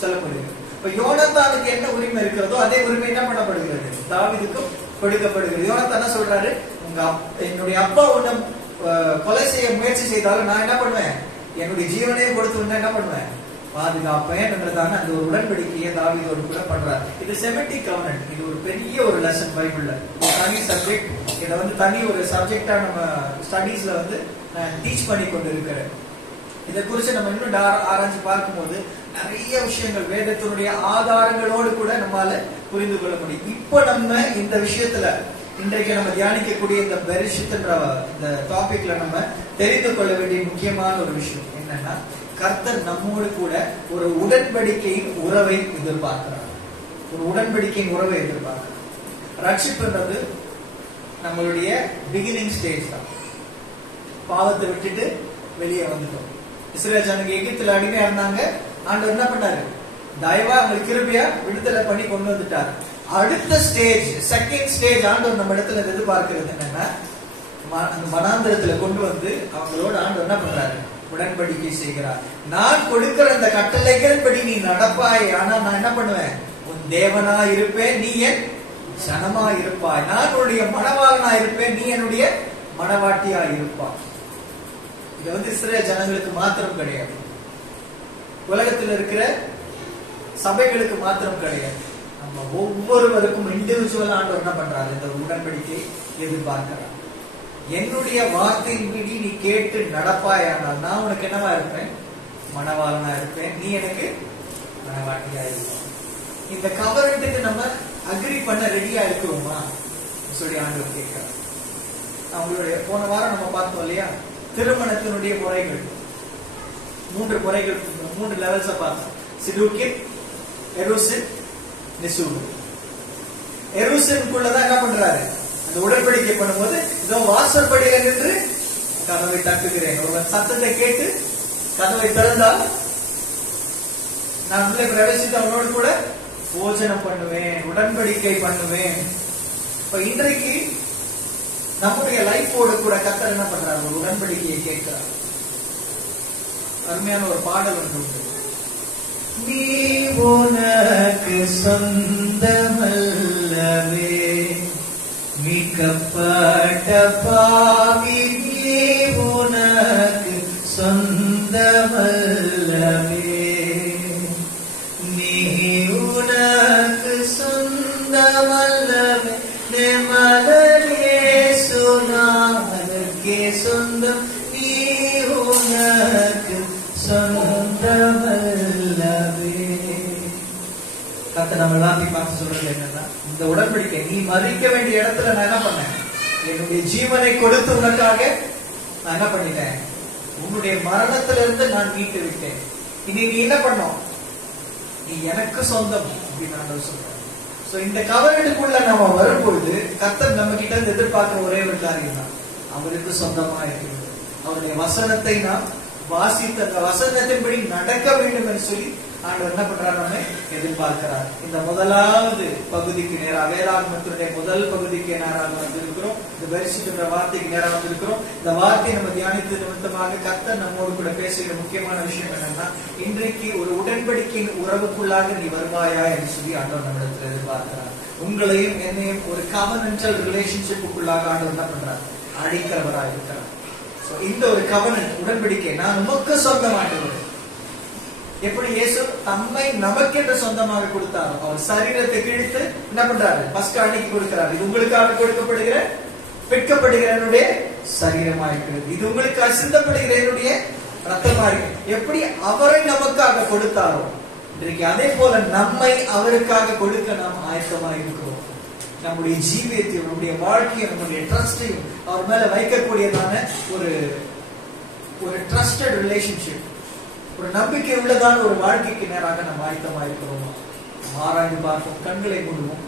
சொல்லப்படுகிறது. இப்ப யோனத்தானுக்கு என்ன உரிமை இருக்கிறதோ அதே உரிமை என்ன பண்ணப்படுகிறது, தாவீதுக்கும் கொடுக்கப்படுகிறது. யோனத்தான் என்ன சொல்றாரு, என்னுடைய அப்பா உன்னை கொலை செய்ய முயற்சி செய்தாலும் நான் என்ன பண்ணுவேன், என்னுடைய ஜீவனையும் கொடுத்து என்ன பண்ணுவேன், பாதுகாப்பேன் என்றதான அந்த ஒரு உடன்படிக்கையை தாவீதோடு கூட பண்றாரு. இது செமிட்டிக் கவர்னன்ட். இது ஒரு பெரிய ஒரு லெசன் பைபிள்ல, தனி சப்ஜெக்ட். இதை தனி ஒரு சப்ஜெக்டா நம்ம ஸ்டடீஸ்ல டீச் பண்ணி கொண்டு இருக்கிறேன். இதை குறித்து நம்ம இன்னும் ஆராய்ச்சி பார்க்கும்போது நிறைய விஷயங்கள் வேதத்தினுடைய ஆதாரங்களோடு கூட நம்மால புரிந்து கொள்ள முடியும். இப்ப நம்ம இந்த விஷயத்துல இன்றைக்கு நம்ம தியானிக்கக்கூடிய இந்த பெரிஷித்ன்ற இந்த டாபிக்ல நம்ம தெரிந்து கொள்ள வேண்டிய முக்கியமான ஒரு விஷயம் என்னன்னா, கர்த்தர் நம்மோடு கூட ஒரு உடன்படிக்கையின் உறவை எதிர்பார்க்கிறார். ஒரு உடன்படிக்கையின் உறவை எதிர்பார்க்கிறார். ரட்சிப்புன்றது நம்மளுடைய பிகினிங் ஸ்டேஜ் தான். பாவத்தை விட்டுட்டு வெளியே வந்துட்டோம். இஸ்ரேல் ஜனங்க எகிப்துல அடிமையா இருந்தாங்க. ஆண்டவர் என்ன பண்ணாரு? தயவா அவங்களுக்கு கிருபையா விடுதலை பண்ணி கொண்டு வந்துட்டாரு. அடுத்த ஸ்டேஜ், செகண்ட் ஸ்டேஜ் ஆண்டவர் நம்ம இடத்துல எதிர்பார்க்கிறது என்னன்னா, அந்த வனாந்திரத்துல கொண்டு வந்து அவங்களோட ஆண்டவர் என்ன பண்றாரு? உடன்படிக்கை செய்கிறார். நான் கொடுக்கிற இந்த கட்டளைகள் படி நீ நடப்பாய், ஆனா நான் என்ன பண்ணுவேன்? உன் தேவனா இருப்பேன், நீ என் ஜனமா இருப்பாய். நான் உன்னுடைய மணவாளனா இருப்பேன், நீ என்னுடைய மணவாட்டியா இருப்பாய். இது வந்து இஸ்ரேல் ஜனங்களுக்கு மாத்திரம் கிடையாது, உலகத்தில் இருக்கிற சபைகளுக்கு மாத்திரம் கிடையாது. நம்ம ஒவ்வொருவருக்கும் இண்டிவிஜுவல் ஆண்டவர் என்ன பண்றாரு? இந்த உடன்படிக்கை எதிர்பார்க்கிறார். என்னுடைய வார்த்தையின்படி நீ கேட்டு நடப்பாயானால் நான் உனக்கு என்னவா இருப்பேன்? மணவாளனா இருப்பேன், நீ எனக்கு மணவாட்டியா இருப்பேன். இந்த கவரண்ட்டுக்கு நம்ம அக்ரி பண்ண ரெடியா இருக்கிறோமா சொல்லி ஆண்டவர் கேட்கிறார். அவங்களுடைய போன வாரம் நம்ம பார்த்தோம் இல்லையா, திருமணத்தினுடைய முறைகள், 3 முறைகள், 3 லெவல்ஸ் பார்த்தோம். சிடுகின், எருசின், நிசூன். எருசின்குள்ளதான் என்ன பண்றாரு? அந்த உடன்படிக்கை பண்ணும்போது இதோ வாசற்படியில நின்று கதவை தட்டுகிறேன், ஒருவன் சத்தத்தை கேட்டு கதவை திறந்தால் நான் உள்ளே பிரவேசித்து அவனோடு கூட போஜனம் பண்ணுவேன், உடன்படிக்கை பண்ணுவேன். இப்ப இன்றைக்கு நம்முடைய லைஃபோடு கூட கர்த்தர் என்ன பண்றாரு? ஒரு உடன்படிக்கையை கேட்கிறார். அருமையான ஒரு பாடல் ஒன்று உண்டு. நீ உனக்கு சொந்தமல்லவே, மீட்கப்பட்ட பாவி நீ உனக்கு சொந்தமல்லவே, நீ உனக்கு சொந்தமல்லவே, நிமலரே சுனாதற்கே சொந்தம், நீ உனக்கு சொந்தமல்லவே. கர்த்தர் நம்ம எல்லாத்தையும் பார்த்து சொல்றது என்னன்னா, இந்த உடன்படிக்கை நீ மறிக்க வேண்டிய இடத்துல நான் என்ன பண்ணேன்? என்னுடைய ஜீவனை கொடுத்து உனக்காக நான் என்ன பண்ணிட்டேன்? உன்னுடைய மரணத்திலிருந்து நான் மீட்டு விட்டேன். இனி நீ என்ன பண்ணும்? நீ எனக்கு சொந்தம் அப்படின்னு நான் சொல்றேன். சோ இந்த கவர்னருக்குள்ள நம்ம வரும்பொழுது கர்த்தர் நம்ம கிட்ட இருந்து எதிர்பார்க்கிற ஒரே ஒரு காரியம் தான், அவருக்கு சொந்தமா இருக்கிறது. அவருடைய வசனத்தை நாம் வாசித்து அந்த வசனத்தின்படி நடக்க வேண்டும் என்று சொல்லி ஆண்டவர் என்ன பண்றாரு? நம்ம எதிர்பார்க்கிறார். இந்த முதலாவது பகுதிக்கு நேராக, வேதாகமத்தினுடைய முதல் பகுதிக்கு நேராக வந்திருக்கிறோம். இந்த பரிசுத்த வார்த்தைக்கு நேராக வந்திருக்கிறோம். இந்த வார்த்தையை நம்ம தியானித்து நிமித்தமாக கர்த்தர் நம்மோடு கூட பேசுகிற முக்கியமான விஷயம் என்னன்னா, இன்றைக்கு ஒரு உடன்படிக்கையின் உறவுக்குள்ளாக நீ வருவாயா என்று சொல்லி ஆண்டவர் நம்மிடத்தில் எதிர்பார்க்கிறார். உங்களையும் என்னையும் ஒரு கவர்னன்டல் ரிலேஷன்ஷிப்புக்குள்ளாக ஆண்டவர் என்ன பண்றார்? அழைக்கிறவராக இருக்கிறார். இந்த ஒரு கவர்னன்ட் உடன்படிக்கை, நான் உமக்கு சொந்தமானவர். எப்படி இயேசு தம்மை நமக்கென்று சொந்தமாக கொடுத்தாரோ, அவர் சரீரத்தை கிழித்து என்ன பண்றாரு? பஸ்கா அன்னைக்கு கொடுக்கிறார். இது உங்களுக்காக கொடுக்கப்படுகிற பிற்கப்படுகிற என்னுடைய சரீரமா இருக்கிறது, இது உங்களுக்கு அசிந்தப்படுகிற என்னுடைய ரத்தமா இருக்கு. எப்படி அவரை நமக்காக கொடுத்தாரோ, இன்றைக்கு அதே போல நம்மை அவருக்காக கொடுக்க நாம் ஆயத்தமா இருக்கிறோம். நம்முடைய ஜீவியத்தையும் நம்முடைய வாழ்க்கையும் நம்முடைய ட்ரஸ்டையும் அவர் மேல வைக்கக்கூடியதான ஒரு ட்ரஸ்டட் ரிலேஷன்ஷிப், ஒரு நம்பிக்கை உள்ளதான ஒரு வாழ்க்கைக்கு நேராக நம்ம ஆயத்தமா இருக்கிறோமா? ஆராய்ந்து பார்ப்போம், கண்களை மூடுவோம்.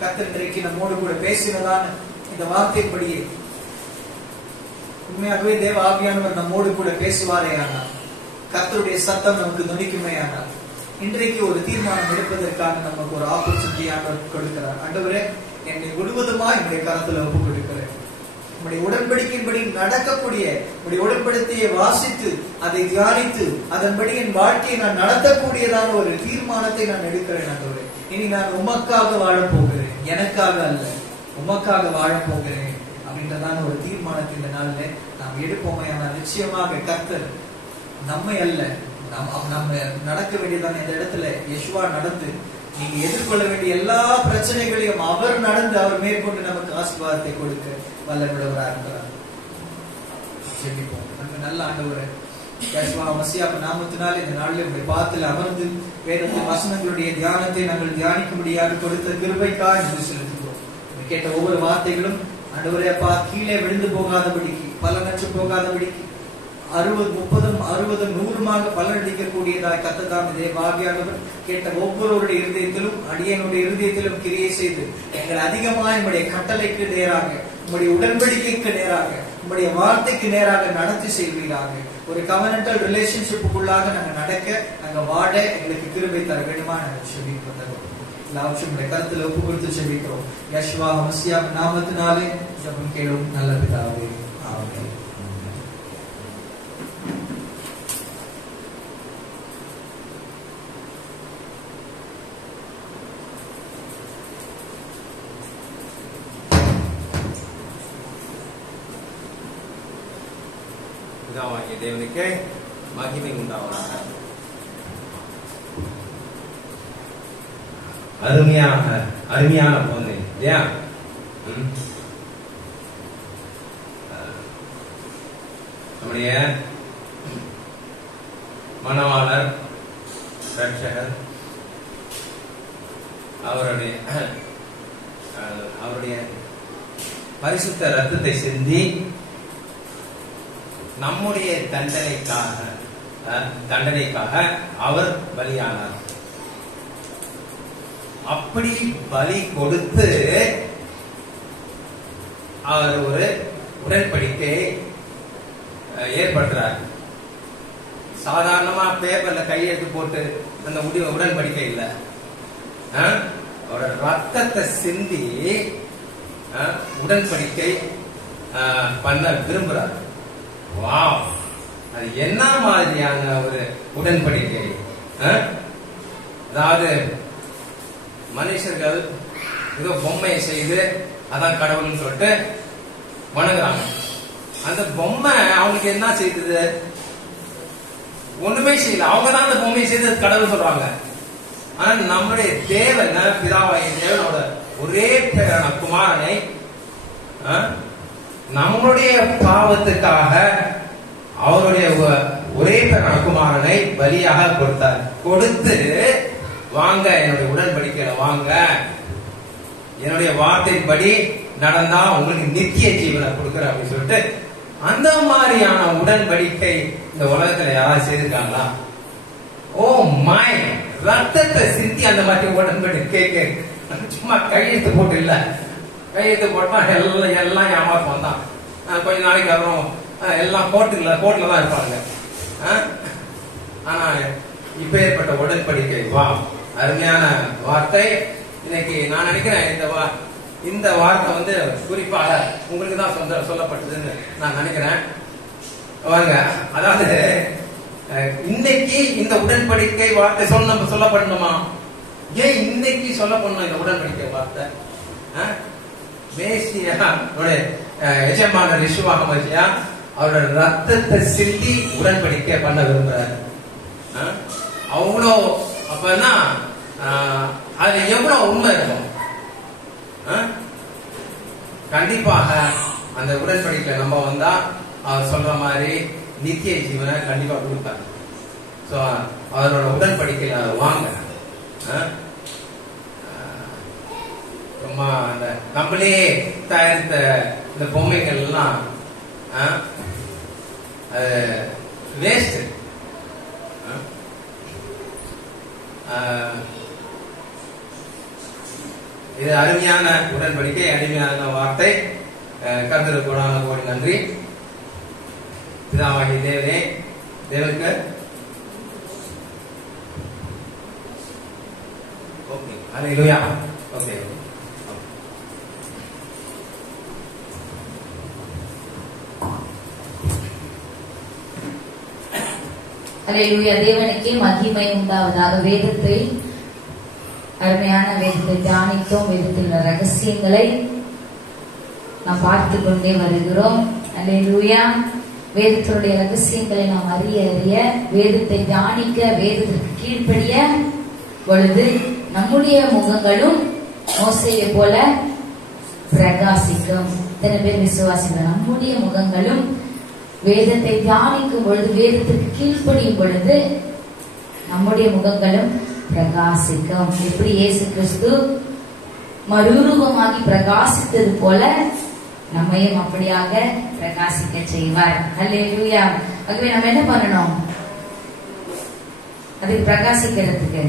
கர்த்தர் இன்றைக்கு நம்மோடு கூட பேசினதான இந்த வார்த்தைப்படியே உண்மையாகவே தேவ ஆவியானவர் நம்மோடு கூட பேசுவாரே ஆனால், கர்த்தருடைய சத்தம் நமக்கு துணிக்குமே ஆனால், இன்றைக்கு ஒரு தீர்மானம் எடுப்பதற்காக நமக்கு ஒரு ஆப்பர்ச்சுனிட்டி ஆண்டவர் கொடுக்கிறார். ஆண்டவரே, என்னை முழுவதுமா என்னுடைய கரத்துல ஒப்பு கொடுக்கிறேன். நம்முடைய உடன்படிக்கையின்படி நடக்கக்கூடிய நம்முடைய உடன்படிக்கையை வாசித்து அதை தியானித்து அதன்படி என் வாழ்க்கையை நான் நடத்தக்கூடியதான ஒரு தீர்மானத்தை நான் எடுக்கிறேன். ஆண்டவரே, இனி நான் உமக்காக வாழப் போகிறேன், எனக்காக அல்ல, உமக்காக வாழப் போகிறேன் அப்படின்றதான ஒரு தீர்மானத்தை இந்த நாள்ல நாம் எடுப்போமே. ஆனால் நிச்சயமாக கர்த்தர் நம்மை அல்ல, நம்ம நடக்க வேண்டியதான இந்த இடத்துல யெஷுவா நடந்து நீங்க எதிர்கொள்ள வேண்டிய எல்லா பிரச்சனைகளையும் அவர் நடந்து அவர் மேற்கொண்டு நமக்கு ஆசீர்வாதத்தை கொடுக்க வல்லவராக இருக்கிறார். ஜெபிப்போம். நம்ம நல்ல ஆண்டவரே, யெஷுவா மசியா நாமத்தினால் இந்த நாளில் உங்களுடைய பாதத்தில் அமர்ந்து வேதத்தின் வசனங்களுடைய தியானத்தை நாங்கள் தியானிக்கும்படியாக கொடுத்த கிருபைக்காக நன்றி செலுத்துகிறோம். கேட்ட ஒவ்வொரு வார்த்தைகளும் ஆண்டவரே அப்பா கீழே விழுந்து போகாதபடிக்கு, பலனற்று போகாதபடிக்கு 60, 30, 60, 100 பலனளிக்கக்கூடியதாய் கர்த்தர் தேவாவியானவர் கேட்ட ஒவ்வொருவருடைய இருதயத்திலும் அடியனுடைய இருதயத்திலும் கிரியை செய்து எங்கள் அதிகமாக நம்முடைய கட்டளைக்கு நேராக, நம்முடைய உடன்படிக்கைக்கு நேராக, நம்முடைய வார்த்தைக்கு நேராக நடத்தி செய்வீராக. ஒரு கவர்னண்டல் ரிலேஷன்ஷிப்புக்குள்ளாக நாங்கள் நடக்க, நாங்கள் வாழ எங்களுக்கு கிருபை தர வேண்டுமா நாங்கள் செபிக்கிறோம். எல்லாவற்றும் கருத்துல ஒப்பு கொடுத்து செபிக்கிறோம். யெஷுவா மசியா நாமத்தினாலே ஜெபம் கேளும் நல்ல பிதாவே, ஆமென். பிதாவாகிய தேவனுக்கு மகிமை உண்டாவதாக. அருமையான பொண்ணு இல்லையா? நம்முடைய மணவாளர் ரட்சகர் அவருடைய பரிசுத்த ரத்தத்தை சிந்தி நம்முடைய தண்டனைக்காக அவர் பலியானார். அப்படி பலி கொடுத்து அவர் ஒரு உடன்படிக்கை ஏற்படுத்துறார். சாதாரணமா பேப்பர்ல கையெழுத்து போட்டு அந்த உடன்படிக்கை இல்ல, அவரோட ரத்தத்தை சிந்தி உடன்படிக்கை பண்ண விரும்புறார். வாவ், அது என்ன மாதிரியான ஒரு உடன்படிக்கை! அதாவது மனுஷர்கள் ஏதோ பொம்மையை செய்து அதான் கடவுள்னு சொல்லிட்டு வணங்குறாங்க. அந்த பொம்மை அவங்களுக்கு என்ன செய்தது? ஒண்ணுமே செய்யல. அவங்க தான் அந்த பொம்மையை செய்து கடவுள் சொல்றாங்க. ஆனா நம்முடைய தேவன், பிதாவாகிய தேவனோட ஒரே பேரான குமாரனை நம்முடைய பாவத்துக்காக அவருடைய ஒரே பேரான குமாரனை பலியாக கொடுத்தார். கொடுத்து, வாங்க என்னுடைய உடன்படிக்கையில வாங்க, என்னுடைய வார்த்தையின்படி நடந்தா உங்களுக்கு நித்திய ஜீவனை கொடுக்குற அப்படின்னு சொல்லிட்டு அந்த மாதிரியான உடன்படிக்கை இந்த உலகத்துல யாராவது செய்திருக்காங்களா? ஓ மை, ரத்தத்தை சிந்தி அந்த மாதிரி உடன்படிக்கை சும்மா கையெழுத்து போட்டு இல்ல. கையெழுத்து போட்டா எல்லாம் ஏமாற்றம் தான். கொஞ்ச நாளைக்கு அப்புறம் எல்லாம் கோர்ட்ல தான் இருப்பாங்க. ஆனா இப்ப ஏற்பட்ட உடன்படிக்கை, வா, அருமையான வார்த்தை. இன்னைக்கு நான் நினைக்கிறேன் இந்த வார்த்தை குறிப்பாக உங்களுக்கு தான் சொல்லப்பட்டதுன்னு நான் நினைக்கிறேன். வாங்க, அதாவது இன்னைக்கு இந்த உடன்படிக்கை வார்த்தை சொல்லப்படணுமா? ஏன் இன்னைக்கு சொல்லப்படணும் இந்த உடன்படிக்கை வார்த்தை? எஜமான யெஷுவா மசியா அவரோட ரத்தத்தை சிந்தி உடன்படிக்கை பண்ண விரும்புறாரு. அவ்வளோ அப்பனா அதுல எவ்வளவு உண்மை இருக்கும்? கண்டிப்பாக அந்த உடன்படிக்கை நம்ம வந்தா அவர் சொல்ற மாதிரி நித்திய ஜீவனை கண்டிப்பா கொடுப்பாரு. சோ அவரோட உடன்படிக்கையில வாங்க. சும்மா அந்த நம்மளே தயாரித்த இந்த பொம்மைகள் எல்லாம் வேஸ்ட். இது அருமையான உடன்படிக்கை, அருமையான வார்த்தை. கர்த்தருக்கு கோடி நன்றி. பிதாவாகிய தேவனுக்கு ஓகே, அல்லேலூயா. ஓகே, அல்லேலூயா. தேவனுக்கே மகிமை உண்டாவதாக. வேதத்தை, அருமையான வேதத்தை தியானித்தோம். வேதத்தில் உள்ள ரகசியங்களை நாம் பார்த்து கொண்டே வருகிறோம். அல்லேலூயா. வேதத்தினுடைய ரகசியங்களை நாம் அறிய வேதத்தை தியானிக்க, வேதத்திற்கு கீழ்ப்படிய பொழுது நம்முடைய முகங்களும் மோசேயை போல பிரகாசிக்கும். இத்தனை பேர் விசுவாசிகள். நம்முடைய முகங்களும் வேதத்தை தியானிக்கும் பொழுது, வேதத்திற்கு கீழ்ப்படியும் பொழுது நம்முடைய முகங்களும் பிரகாசிக்கும். எப்படி இயேசு கிறிஸ்து மறுரூபமாகி பிரகாசித்தது போல நம்மையும் அப்படியாக பிரகாசிக்க செய்வார். அல்லேலூயா. ஆகவே நம்ம என்ன பண்ணணும்? அதுக்கு பிரகாசிக்கிறதுக்கு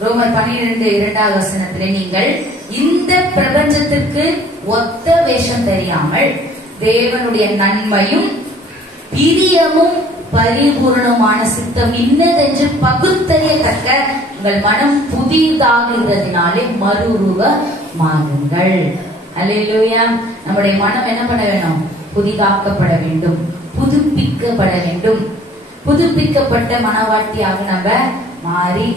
ரோமர் 12:2 நீங்கள் இந்த பிரபஞ்சத்திற்கு ஒத்த வேஷம் தெரியாமல் தேவனுடைய நன்மையும் பிரியமும் பரிபூரணமான சித்தம் இன்னதென்று பகுத்தறியத்தக்க உங்கள் மனம் புதிதாகிறதுனாலே மறுரூபமாகுங்கள். அல்லேலூயா. நம்முடைய மனம் என்ன பண்ண வேணும்? புதிதாக்கப்பட வேண்டும், புதுப்பிக்கப்பட வேண்டும். புதுப்பிக்கப்பட்ட மனவாட்டியாக நம்ம மாறி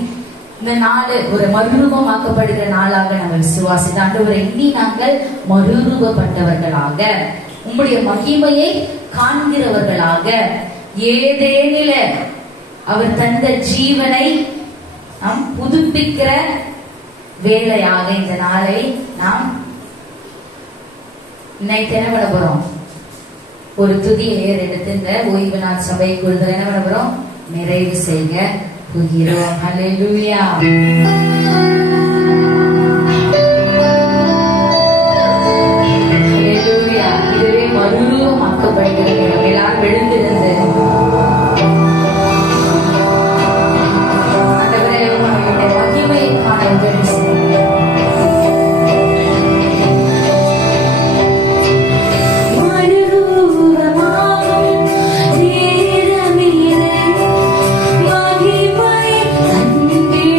இந்த நாள் ஒரு மறுரூபமாக்கப்படுகிற நாளாக நம்ம விசுவாசித்து ஆண்டவரை எண்ணி நாங்கள் மறுரூபப்பட்டவர்களாக உம்முடைய மகிமையை காண்கிறவர்களாக ஏதேனில அவர் தந்த ஜீவனை நாம் புதுப்பிக்கிற வேலையாக இந்த நாளை நாம் இன்னைக்கு என்ன பண்ண போறோம்? ஒரு துதியை எடுத்து இந்த ஓய்வு நாள் சபை கூடுதல் என்ன பண்ண போறோம்? நிறைவு செய்ய போகிறோம். ஹல்லேலூயா. ஹல்லேலூயா. இதுவே மறுரூபமாக்கப்படுகிறது. எல்லாரும் எழுந்திருந்து ஆண்டவரே உம்முடைய மகிமையை காண உதவி செய்யுங்க. மகிமை கண்டிடவே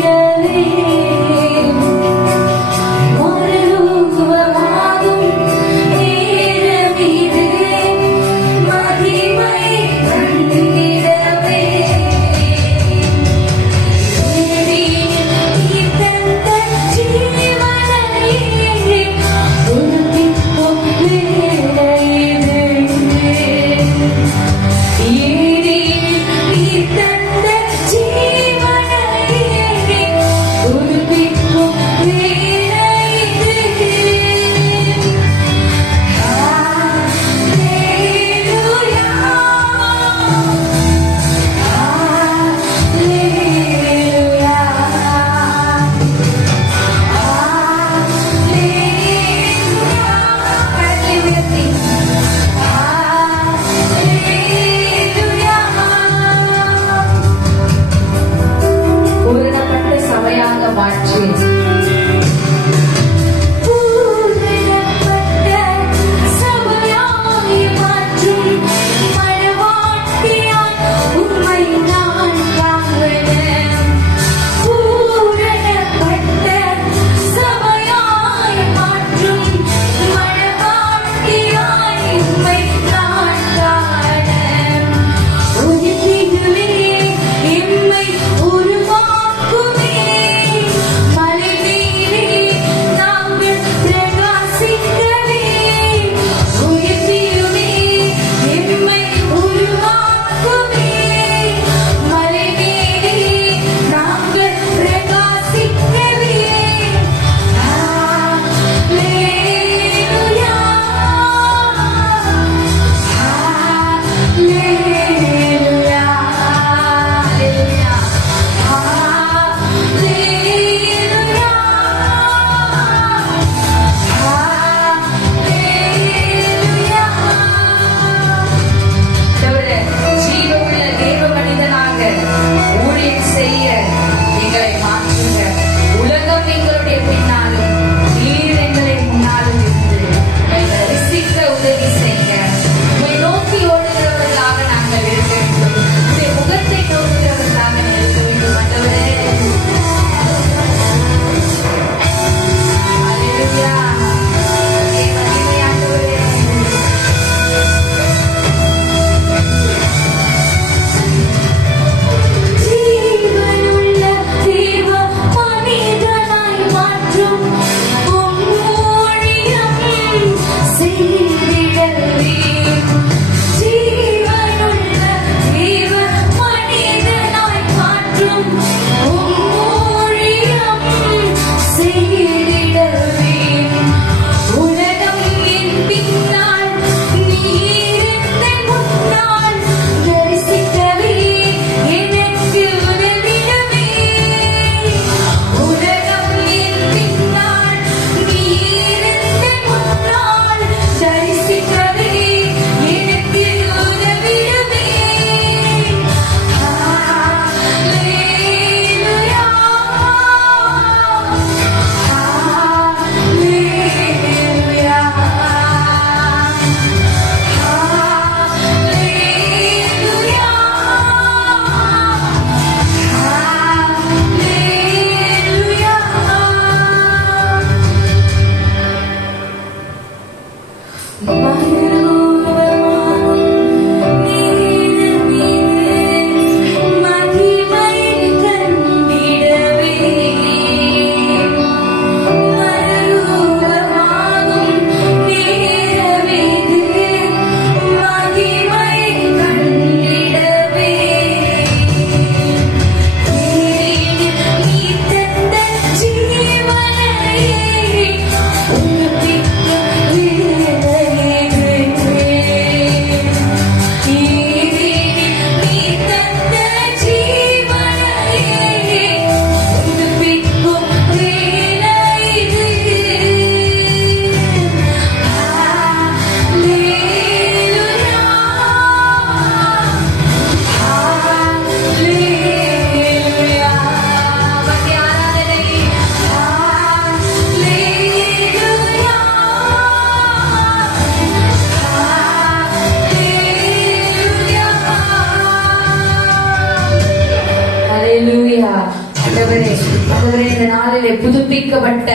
புதுப்பிக்கப்பட்ட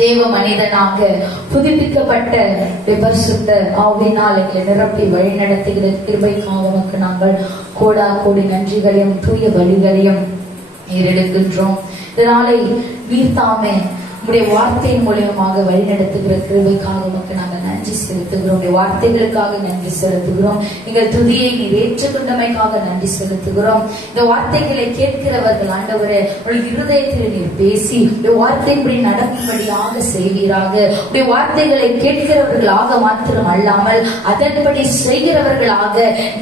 தேவ மனிதனாக புதுப்பிக்கப்பட்ட பரிசுத்த ஆவியினால் எங்களை நிரப்பி வழி நடத்துகிற கிருபைக்காக உமக்கு நாங்கள் கோடா கோடி நன்றிகளையும் தூய வழிகளையும் ஏறெடுக்கின்றோம். இதனாலே நீர் தாமே உடைய வார்த்தையின் மூலியமாக வழி நடத்துகிற கிருபைக்காக உமக்கு நாங்கள் நன்றி செலுத்துகிறோம். வார்த்தைகளுக்காக நன்றி செலுத்துகிறோம். எங்கள் துதியை நீர் ஏற்றுக்கொண்டமைக்காக நன்றி செலுத்துகிறோம். இந்த வார்த்தைகளை கேட்கிறவர்கள் ஆண்டவரே உடைய இருதயத்தில் நீர் பேசி இந்த வார்த்தையின்படி நடக்கும்படியாக செய்வீராக. உடைய வார்த்தைகளை கேட்கிறவர்களாக மாத்திரம் அல்லாமல் அதன்படி செய்கிறவர்களாக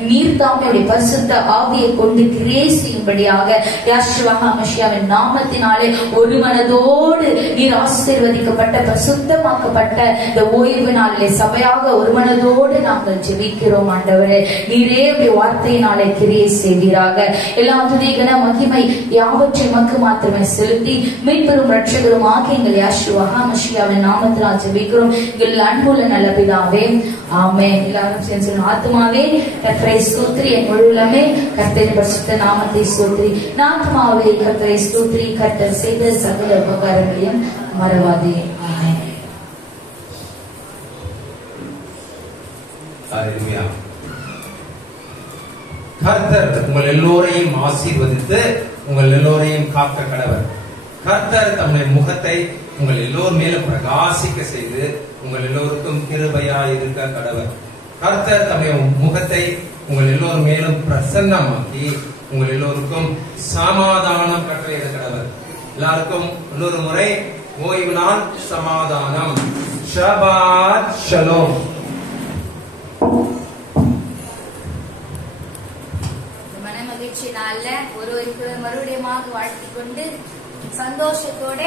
நீர் தாமே உடைய பரிசுத்த ஆவியை கொண்டு கிரியை செய்யும்படியாக யெகோவா மஷியாவின் நாமத்தினாலே ஒரு மனதோடு நீர் ஆசீர்வதிக்கப்பட்ட பரிசுத்தமாக்கப்பட்ட இந்த ஓய்வு நாளிலே சபையாக ஒரு மனதோடு நாங்கள் ஜெபிக்கிறோம். ஆண்டவரே நீரே உடைய வார்த்தையினாலே கிரியை செய்வீராக. எல்லா துதி கன மகிமை யாவற்றை மக்கு மாத்திரமே செலுத்தி மீட்பெரும் இரட்சகரும் ஆகிய எங்கள் யெகோவா மஷியாவின் நாமத்தினால் ஜெபிக்கிறோம் எங்கள் அன்புள்ள நல்ல பிதாவே, ஆமென். எல்லாரும் சேர்ந்து சொல்லுங்க. ஆத்துமாவே கர்த்தரை ஸ்தோத்திரி, என் முழு உள்ளமே கர்த்தரின் பரிசுத்த நாமத்தை ஸ்தோத்திரி. ஆத்துமாவே கர்த்தரை ஸ்தோத்திரி, கர்த்தர் செய்த சகல உபகாரங்களையும் மறவாதே. ஆமென். ஹல்லேலூயா. கர்த்தர் உங்கள் எல்லோரையும் ஆசீர்வதித்து உங்கள் எல்லோரையும் காக்க கடவர். கர்த்தர் தம்முடைய முகத்தை உங்கள் எல்லோர் மேலும் பிரகாசிக்க செய்து உங்கள் எல்லோருக்கும் கிருபையாய் இருக்க கடவர். கர்த்தர் தம்முடைய முகத்தை உங்கள் எல்லோர் மேலும் பிரசன்னமாக்கி உங்கள் எல்லோருக்கும் சமாதானம் கட்டளையிட கடவர். எல்லாருக்கும் இன்னொரு முறை ஓய்வு நாள் சமாதானம். ஷபாத் ஷலோம். மன மகிழ்ச்சி நாள்ல ஒருவருக்கு மறுபடியும் வாழ்த்திக் கொண்டு சந்தோஷத்தோட